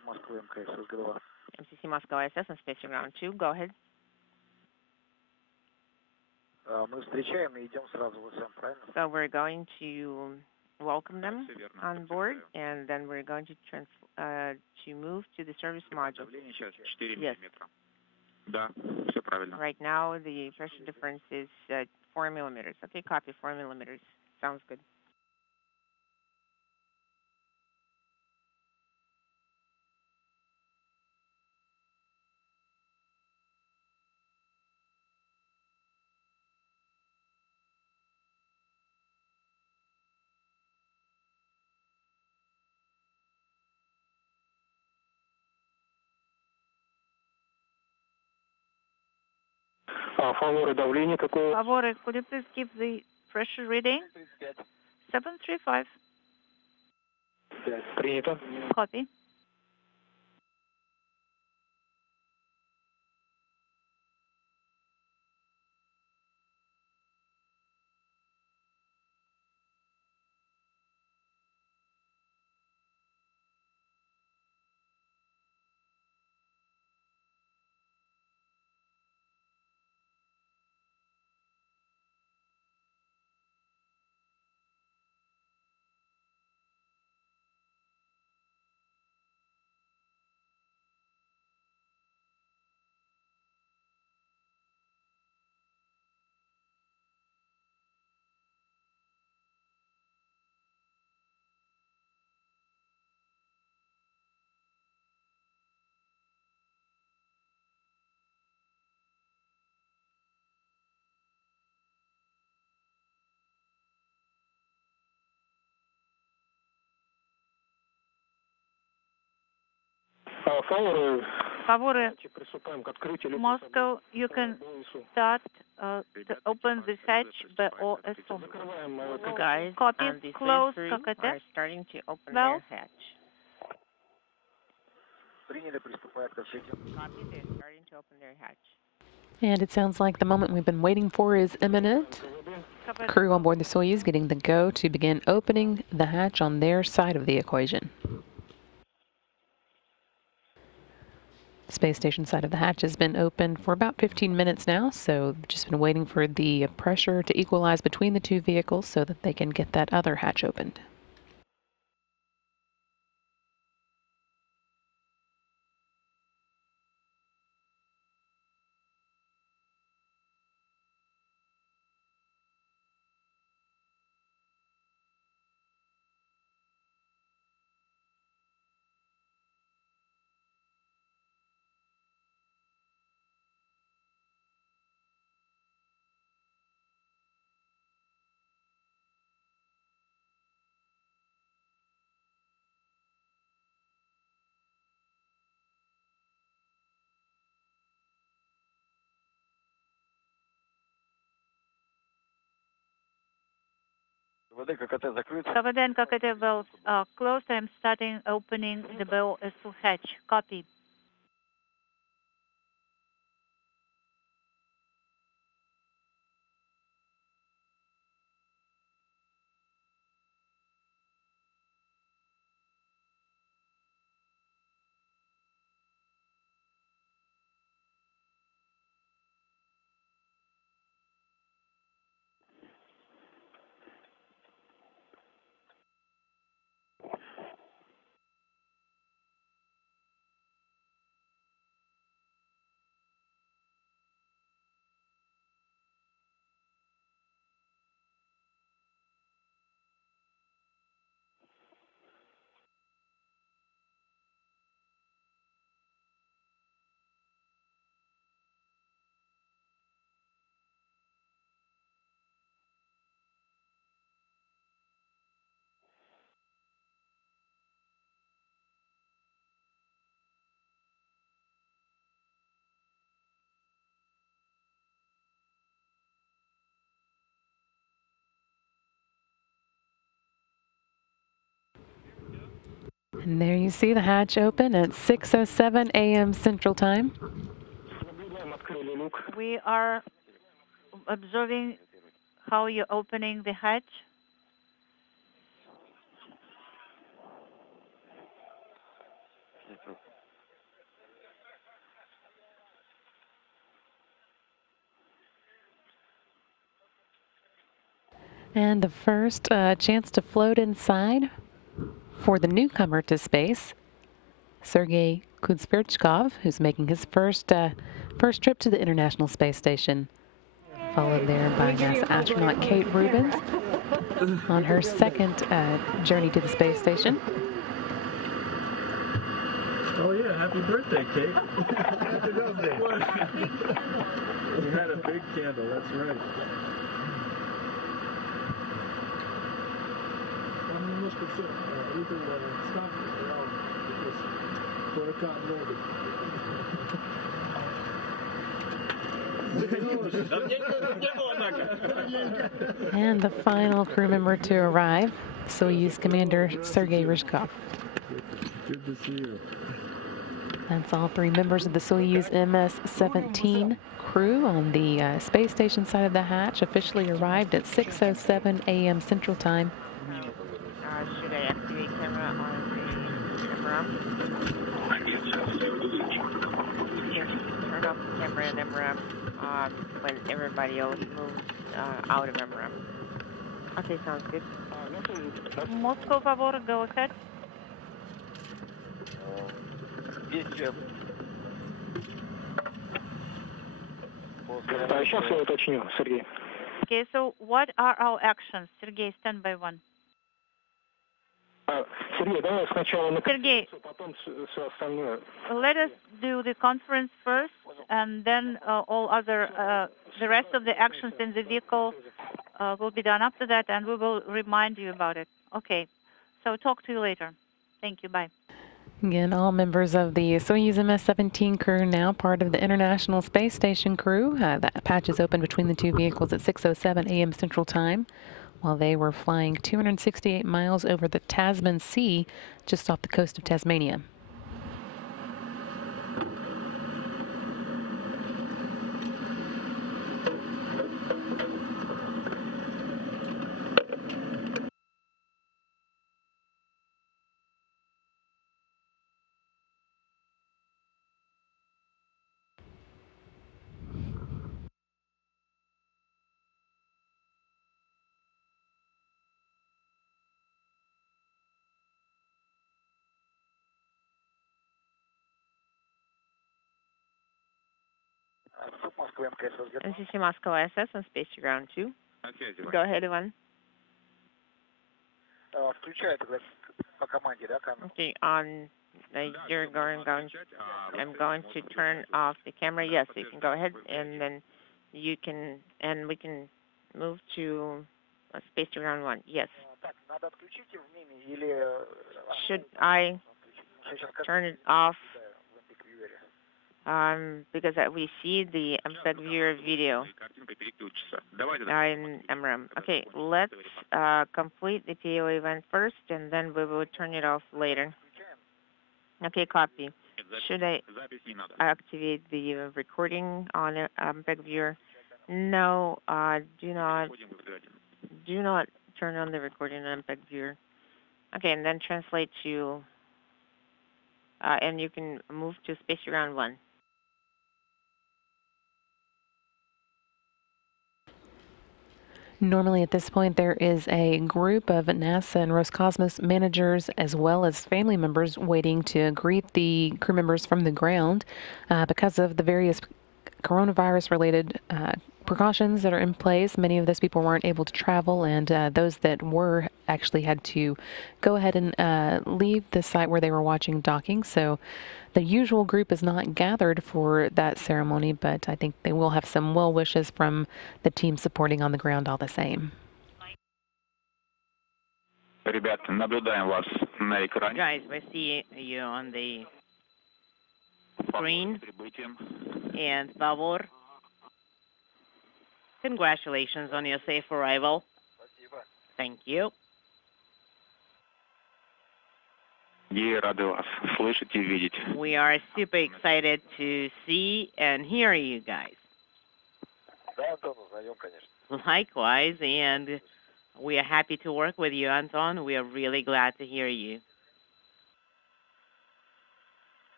MCC Moscow ISS and Space Ground 2, go ahead. So we're going to welcome them on board, and then we're going to move to the service module. Yes. Right now, the pressure difference is 4 millimeters. Okay, copy, 4 millimeters. Sounds good. Favore, could you please give the pressure reading? 735. Copy. Favore, Moscow, you can start to open the hatch by OSO. Guys, Copy. on the Close Soyuz 3 KKT. are starting to open Valve. their hatch. Copy, they're starting to open their hatch. And it sounds like the moment we've been waiting for is imminent. Crew on board the Soyuz getting the go to begin opening the hatch on their side of the equation. The space station side of the hatch has been open for about 15 minutes now, so just been waiting for the pressure to equalize between the two vehicles so that they can get that other hatch opened. KVD and KKT valves are closed. I'm starting opening the BOSU hatch. Copy. And there you see the hatch open at 6:07 a.m. Central Time. We are observing how you're opening the hatch. And the first chance to float inside for the newcomer to space, Sergey Kud-Sverchkov, who's making his first trip to the International Space Station, followed there by NASA astronaut Kate Rubins on her second journey to the space station. Oh yeah, happy birthday, Kate. Happy birthday. You had a big candle, that's right. And the final crew member to arrive, Soyuz Commander Sergey Ryzhikov. Good to see you. That's all three members of the Soyuz MS-17 crew on the space station side of the hatch, officially arrived at 6:07 a.m. Central Time. Should I activate camera on the MRAM? Yes, turn off the camera in MRAM when everybody else moves out of MRAM. Okay, sounds good. Moscow, favor, go ahead. Сейчас я уточню, Сергей. Okay, so what are our actions? Sergey, stand by one. Сергей, давай сначала на Sergey, потом все остальное. let us do the conference first, and then all other, the rest of the actions in the vehicle will be done after that, and we will remind you about it. Okay, so talk to you later. Thank you, bye. Again, all members of the Soyuz MS-17 crew now part of the International Space Station crew. That patch is open between the two vehicles at 6:07 a.m. Central Time, while they were flying 268 miles over the Tasman Sea, just off the coast of Tasmania. NCC Moscow ISS on Space to Ground 2. Go ahead, Ivan. Okay, you're going, I'm going to turn off the camera. Yes, you can go ahead, and then you can, and we can move to Space to Ground 1. Yes. Should I turn it off? Because we see the MPEG viewer video in MRAM. Okay, let's complete the PO event first, and then we will turn it off later. Okay, copy. Should I activate the recording on MPEG viewer? No, do not turn on the recording on MPEG viewer. Okay, and then translate to, and you can move to Space to Ground 1. Normally at this point there is a group of NASA and Roscosmos managers as well as family members waiting to greet the crew members from the ground. Because of the various coronavirus-related precautions that are in place, many of those people weren't able to travel, and those that were actually had to go ahead and leave the site where they were watching docking. So the usual group is not gathered for that ceremony, but I think they will have some well wishes from the team supporting on the ground all the same. Guys, we see you on the screen. And favor, congratulations on your safe arrival. Thank you. We are super excited to see and hear you guys. Likewise, and we are happy to work with you, Anton. We are really glad to hear you.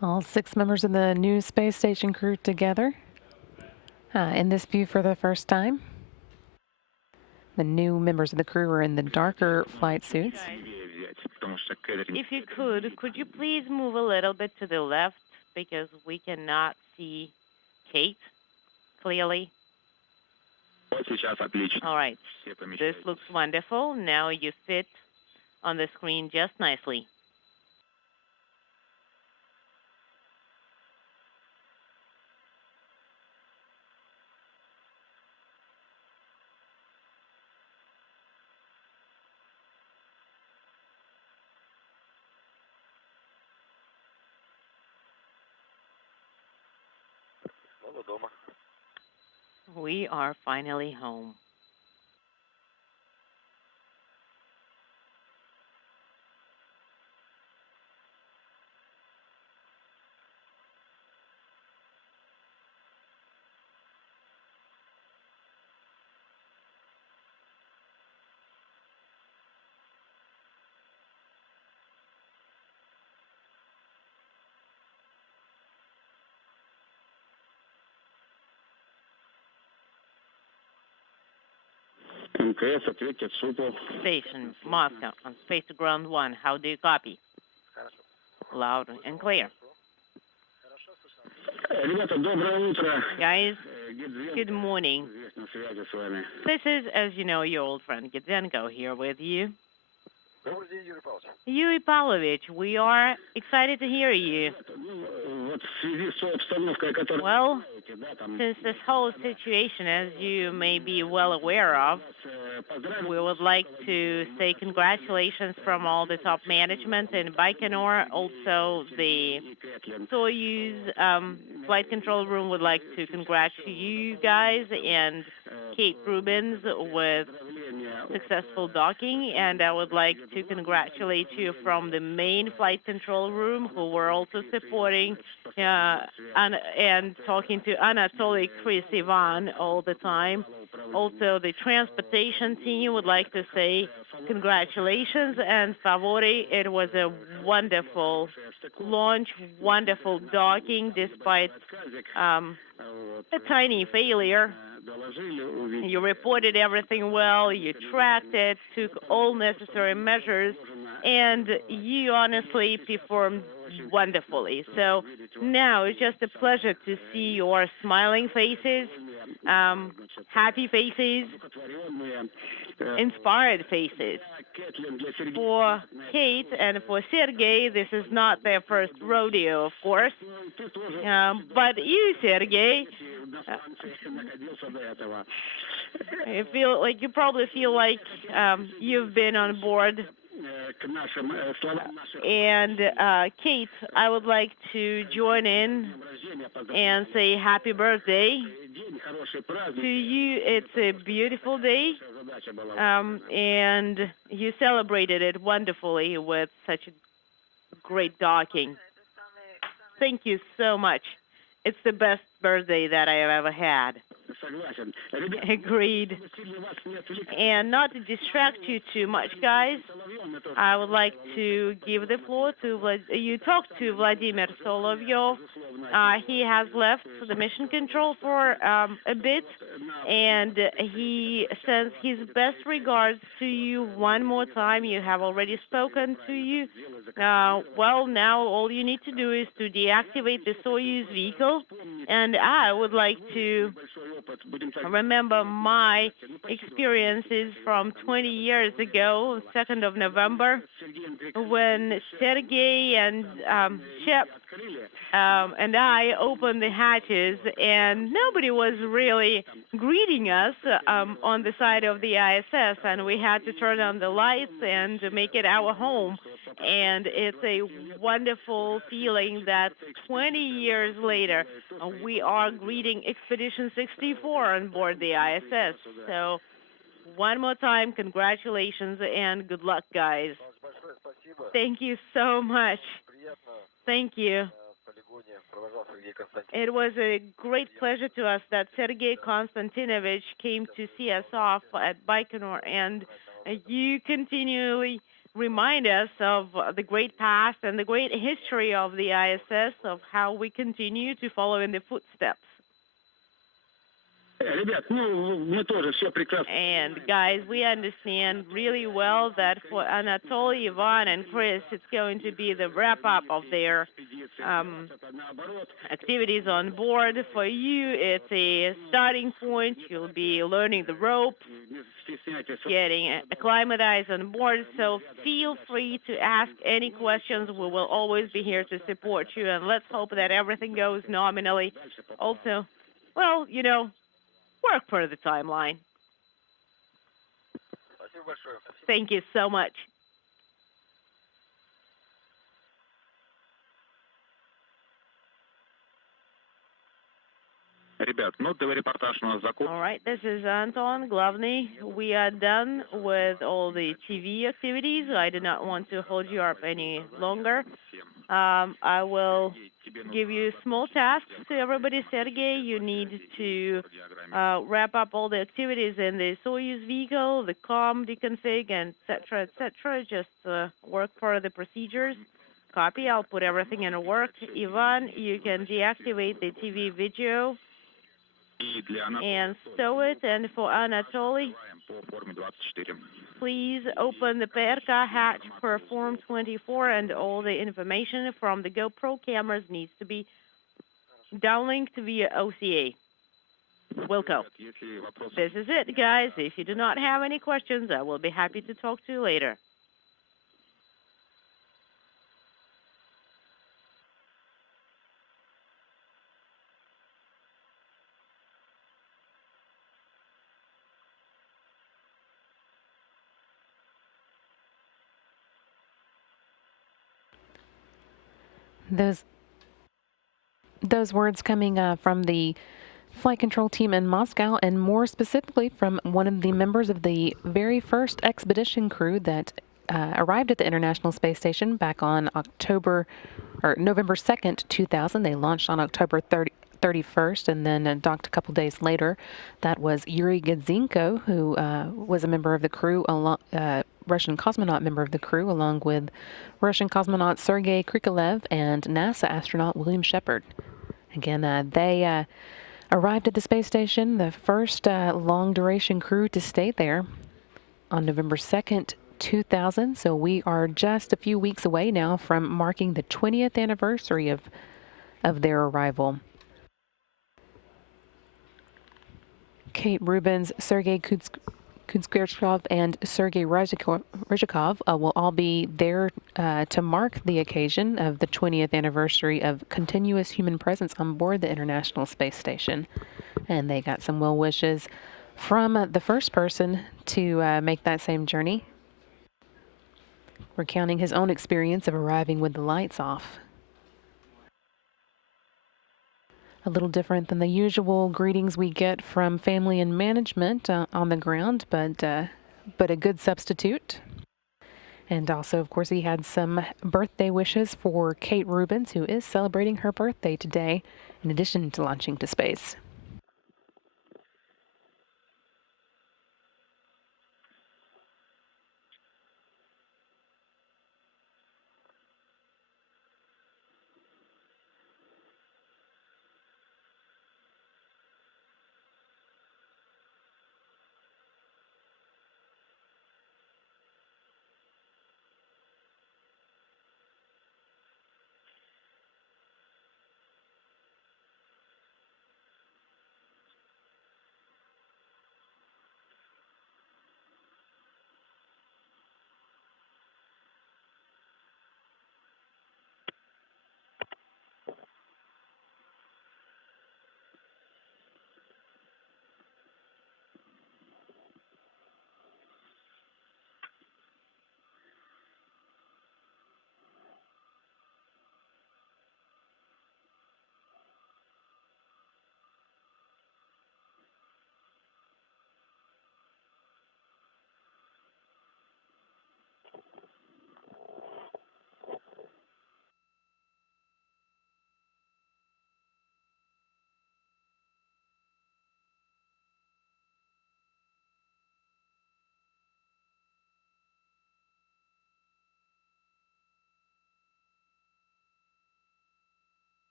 All 6 members of the new space station crew together in this view for the first time. The new members of the crew are in the darker flight suits. If you could you please move a little bit to the left because we cannot see Kate clearly? All right. This looks wonderful. Now you fit on the screen just nicely. We are finally home. Station, Moscow, on Space to Ground 1. How do you copy? Loud and clear. Guys, good morning. This is, as you know, your old friend Gidzenko here with you. Yuri Pavlovich, we are excited to hear you. Well, since this whole situation, as you may be well aware of, we would like to say congratulations from all the top management in Baikonur. Also, the Soyuz flight control room would like to congratulate you guys and Kate Rubins with successful docking, and I would like to congratulate you from the main flight control room, who were also supporting and talking to Anatoly, Chris, Ivan all the time. Also, the transportation team would like to say congratulations and favori. It was a wonderful launch, wonderful docking, despite a tiny failure. You reported everything well, you tracked it, took all necessary measures, and you honestly performed wonderfully. So now it's just a pleasure to see your smiling faces, happy faces, inspired faces. For Kate and for Sergey, this is not their first rodeo, of course. But you, Sergey, you probably feel like you've been on board. And Kate, I would like to join in and say happy birthday to you. It's a beautiful day, and you celebrated it wonderfully with such a great docking. Thank you so much. It's the best birthday that I have ever had. Agreed. And not to distract you too much, guys, I would like to give the floor to you talked to Vladimir Solovyov. He has left the mission control for a bit, and he sends his best regards to you one more time. You have already spoken to you. Well, now all you need to do is to deactivate the Soyuz vehicle, and I would like to remember my experiences from 20 years ago, 2nd of November, when Sergey and Shep and I opened the hatches, and nobody was really greeting us on the side of the ISS, and we had to turn on the lights and make it our home. And it's a wonderful feeling that 20 years later, we are greeting Expedition 64 on board the ISS. So one more time, congratulations and good luck, guys. Thank you so much. Thank you. It was a great pleasure to us that Sergey Konstantinovich came to see us off at Baikonur, and you continually remind us of the great past and the great history of the ISS, of how we continue to follow in the footsteps. And guys, we understand really well that for Anatoly, Ivan, and Chris, it's going to be the wrap-up of their activities on board. For you, it's a starting point. You'll be learning the ropes, getting acclimatized on board. So feel free to ask any questions. We will always be here to support you, and let's hope that everything goes nominally. Also, well, you know, work for the timeline. Thank you so much. All right, this is Anton Glavny. We are done with all the TV activities. I do not want to hold you up any longer. I will give you small tasks to everybody. Sergey, you need to wrap up all the activities in the Soyuz vehicle, the COM deconfig, and et cetera. Just work for the procedures. Copy. I'll put everything in work. Ivan, you can deactivate the TV video and stow it. And for Anatoly, please open the PRK hatch for Form 24, and all the information from the GoPro cameras needs to be downlinked via OCA. Wilco. This is it, guys. If you do not have any questions, I will be happy to talk to you later. Those words coming from the flight control team in Moscow, and more specifically from one of the members of the very first expedition crew that arrived at the International Space Station back on November 2nd, 2000. They launched on October 31st and then docked a couple days later. That was Yuri Gudzinko, who was a member of the crew, Russian cosmonaut member of the crew, along with Russian cosmonaut Sergey Krikalev and NASA astronaut William Shepard. Again, they arrived at the space station, the first long-duration crew to stay there, on November 2nd, 2000. So we are just a few weeks away now from marking the 20th anniversary of their arrival. Kate Rubins, Sergey Kud-Sverchkov, and Sergey Ryzhikov will all be there to mark the occasion of the 20th anniversary of continuous human presence on board the International Space Station. And they got some well wishes from the first person to make that same journey, recounting his own experience of arriving with the lights off. A little different than the usual greetings we get from family and management on the ground, but a good substitute. And also, of course, he had some birthday wishes for Kate Rubins, who is celebrating her birthday today, in addition to launching to space.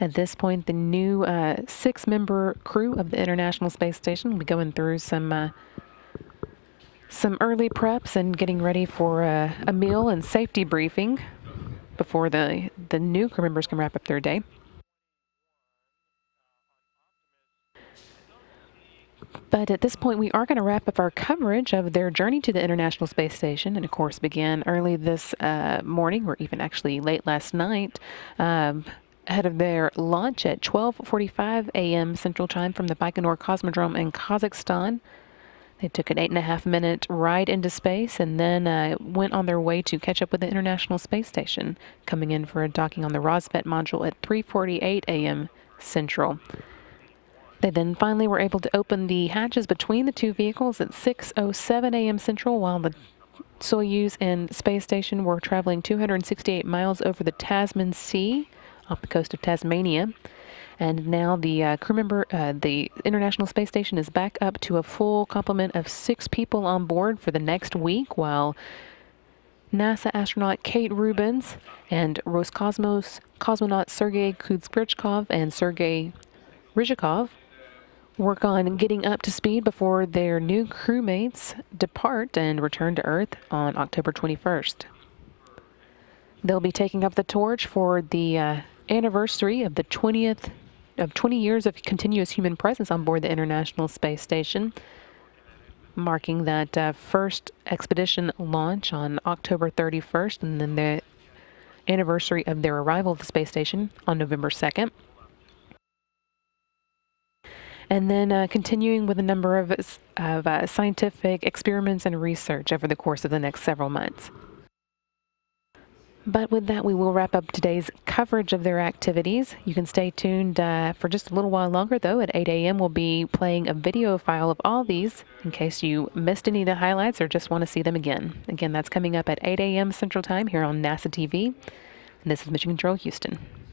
At this point, the new 6-member crew of the International Space Station will be going through some early preps and getting ready for a meal and safety briefing before the new crew members can wrap up their day. But at this point, we are going to wrap up our coverage of their journey to the International Space Station, and of course began early this morning, or even actually late last night, ahead of their launch at 12:45 a.m. Central Time from the Baikonur Cosmodrome in Kazakhstan. They took an 8.5-minute ride into space and then went on their way to catch up with the International Space Station, coming in for a docking on the Rassvet module at 3:48 a.m. Central. They then finally were able to open the hatches between the two vehicles at 6:07 a.m. Central, while the Soyuz and space station were traveling 268 miles over the Tasman Sea off the coast of Tasmania. And now the crew member, the International Space Station is back up to a full complement of 6 people on board for the next week, while NASA astronaut Rubins and Roscosmos cosmonaut Sergey Kud-Sverchkov and Sergey Ryzhikov work on getting up to speed before their new crewmates depart and return to Earth on October 21st. They'll be taking up the torch for the anniversary of the 20 years of continuous human presence on board the International Space Station, marking that first expedition launch on October 31st, and then the anniversary of their arrival at the space station on November 2nd. And then continuing with a number of scientific experiments and research over the course of the next several months. But with that, we will wrap up today's coverage of their activities. You can stay tuned for just a little while longer, though. At 8 a.m., we'll be playing a video file of all these in case you missed any of the highlights or just want to see them again. Again, that's coming up at 8 a.m. Central Time here on NASA TV. And this is Mission Control Houston.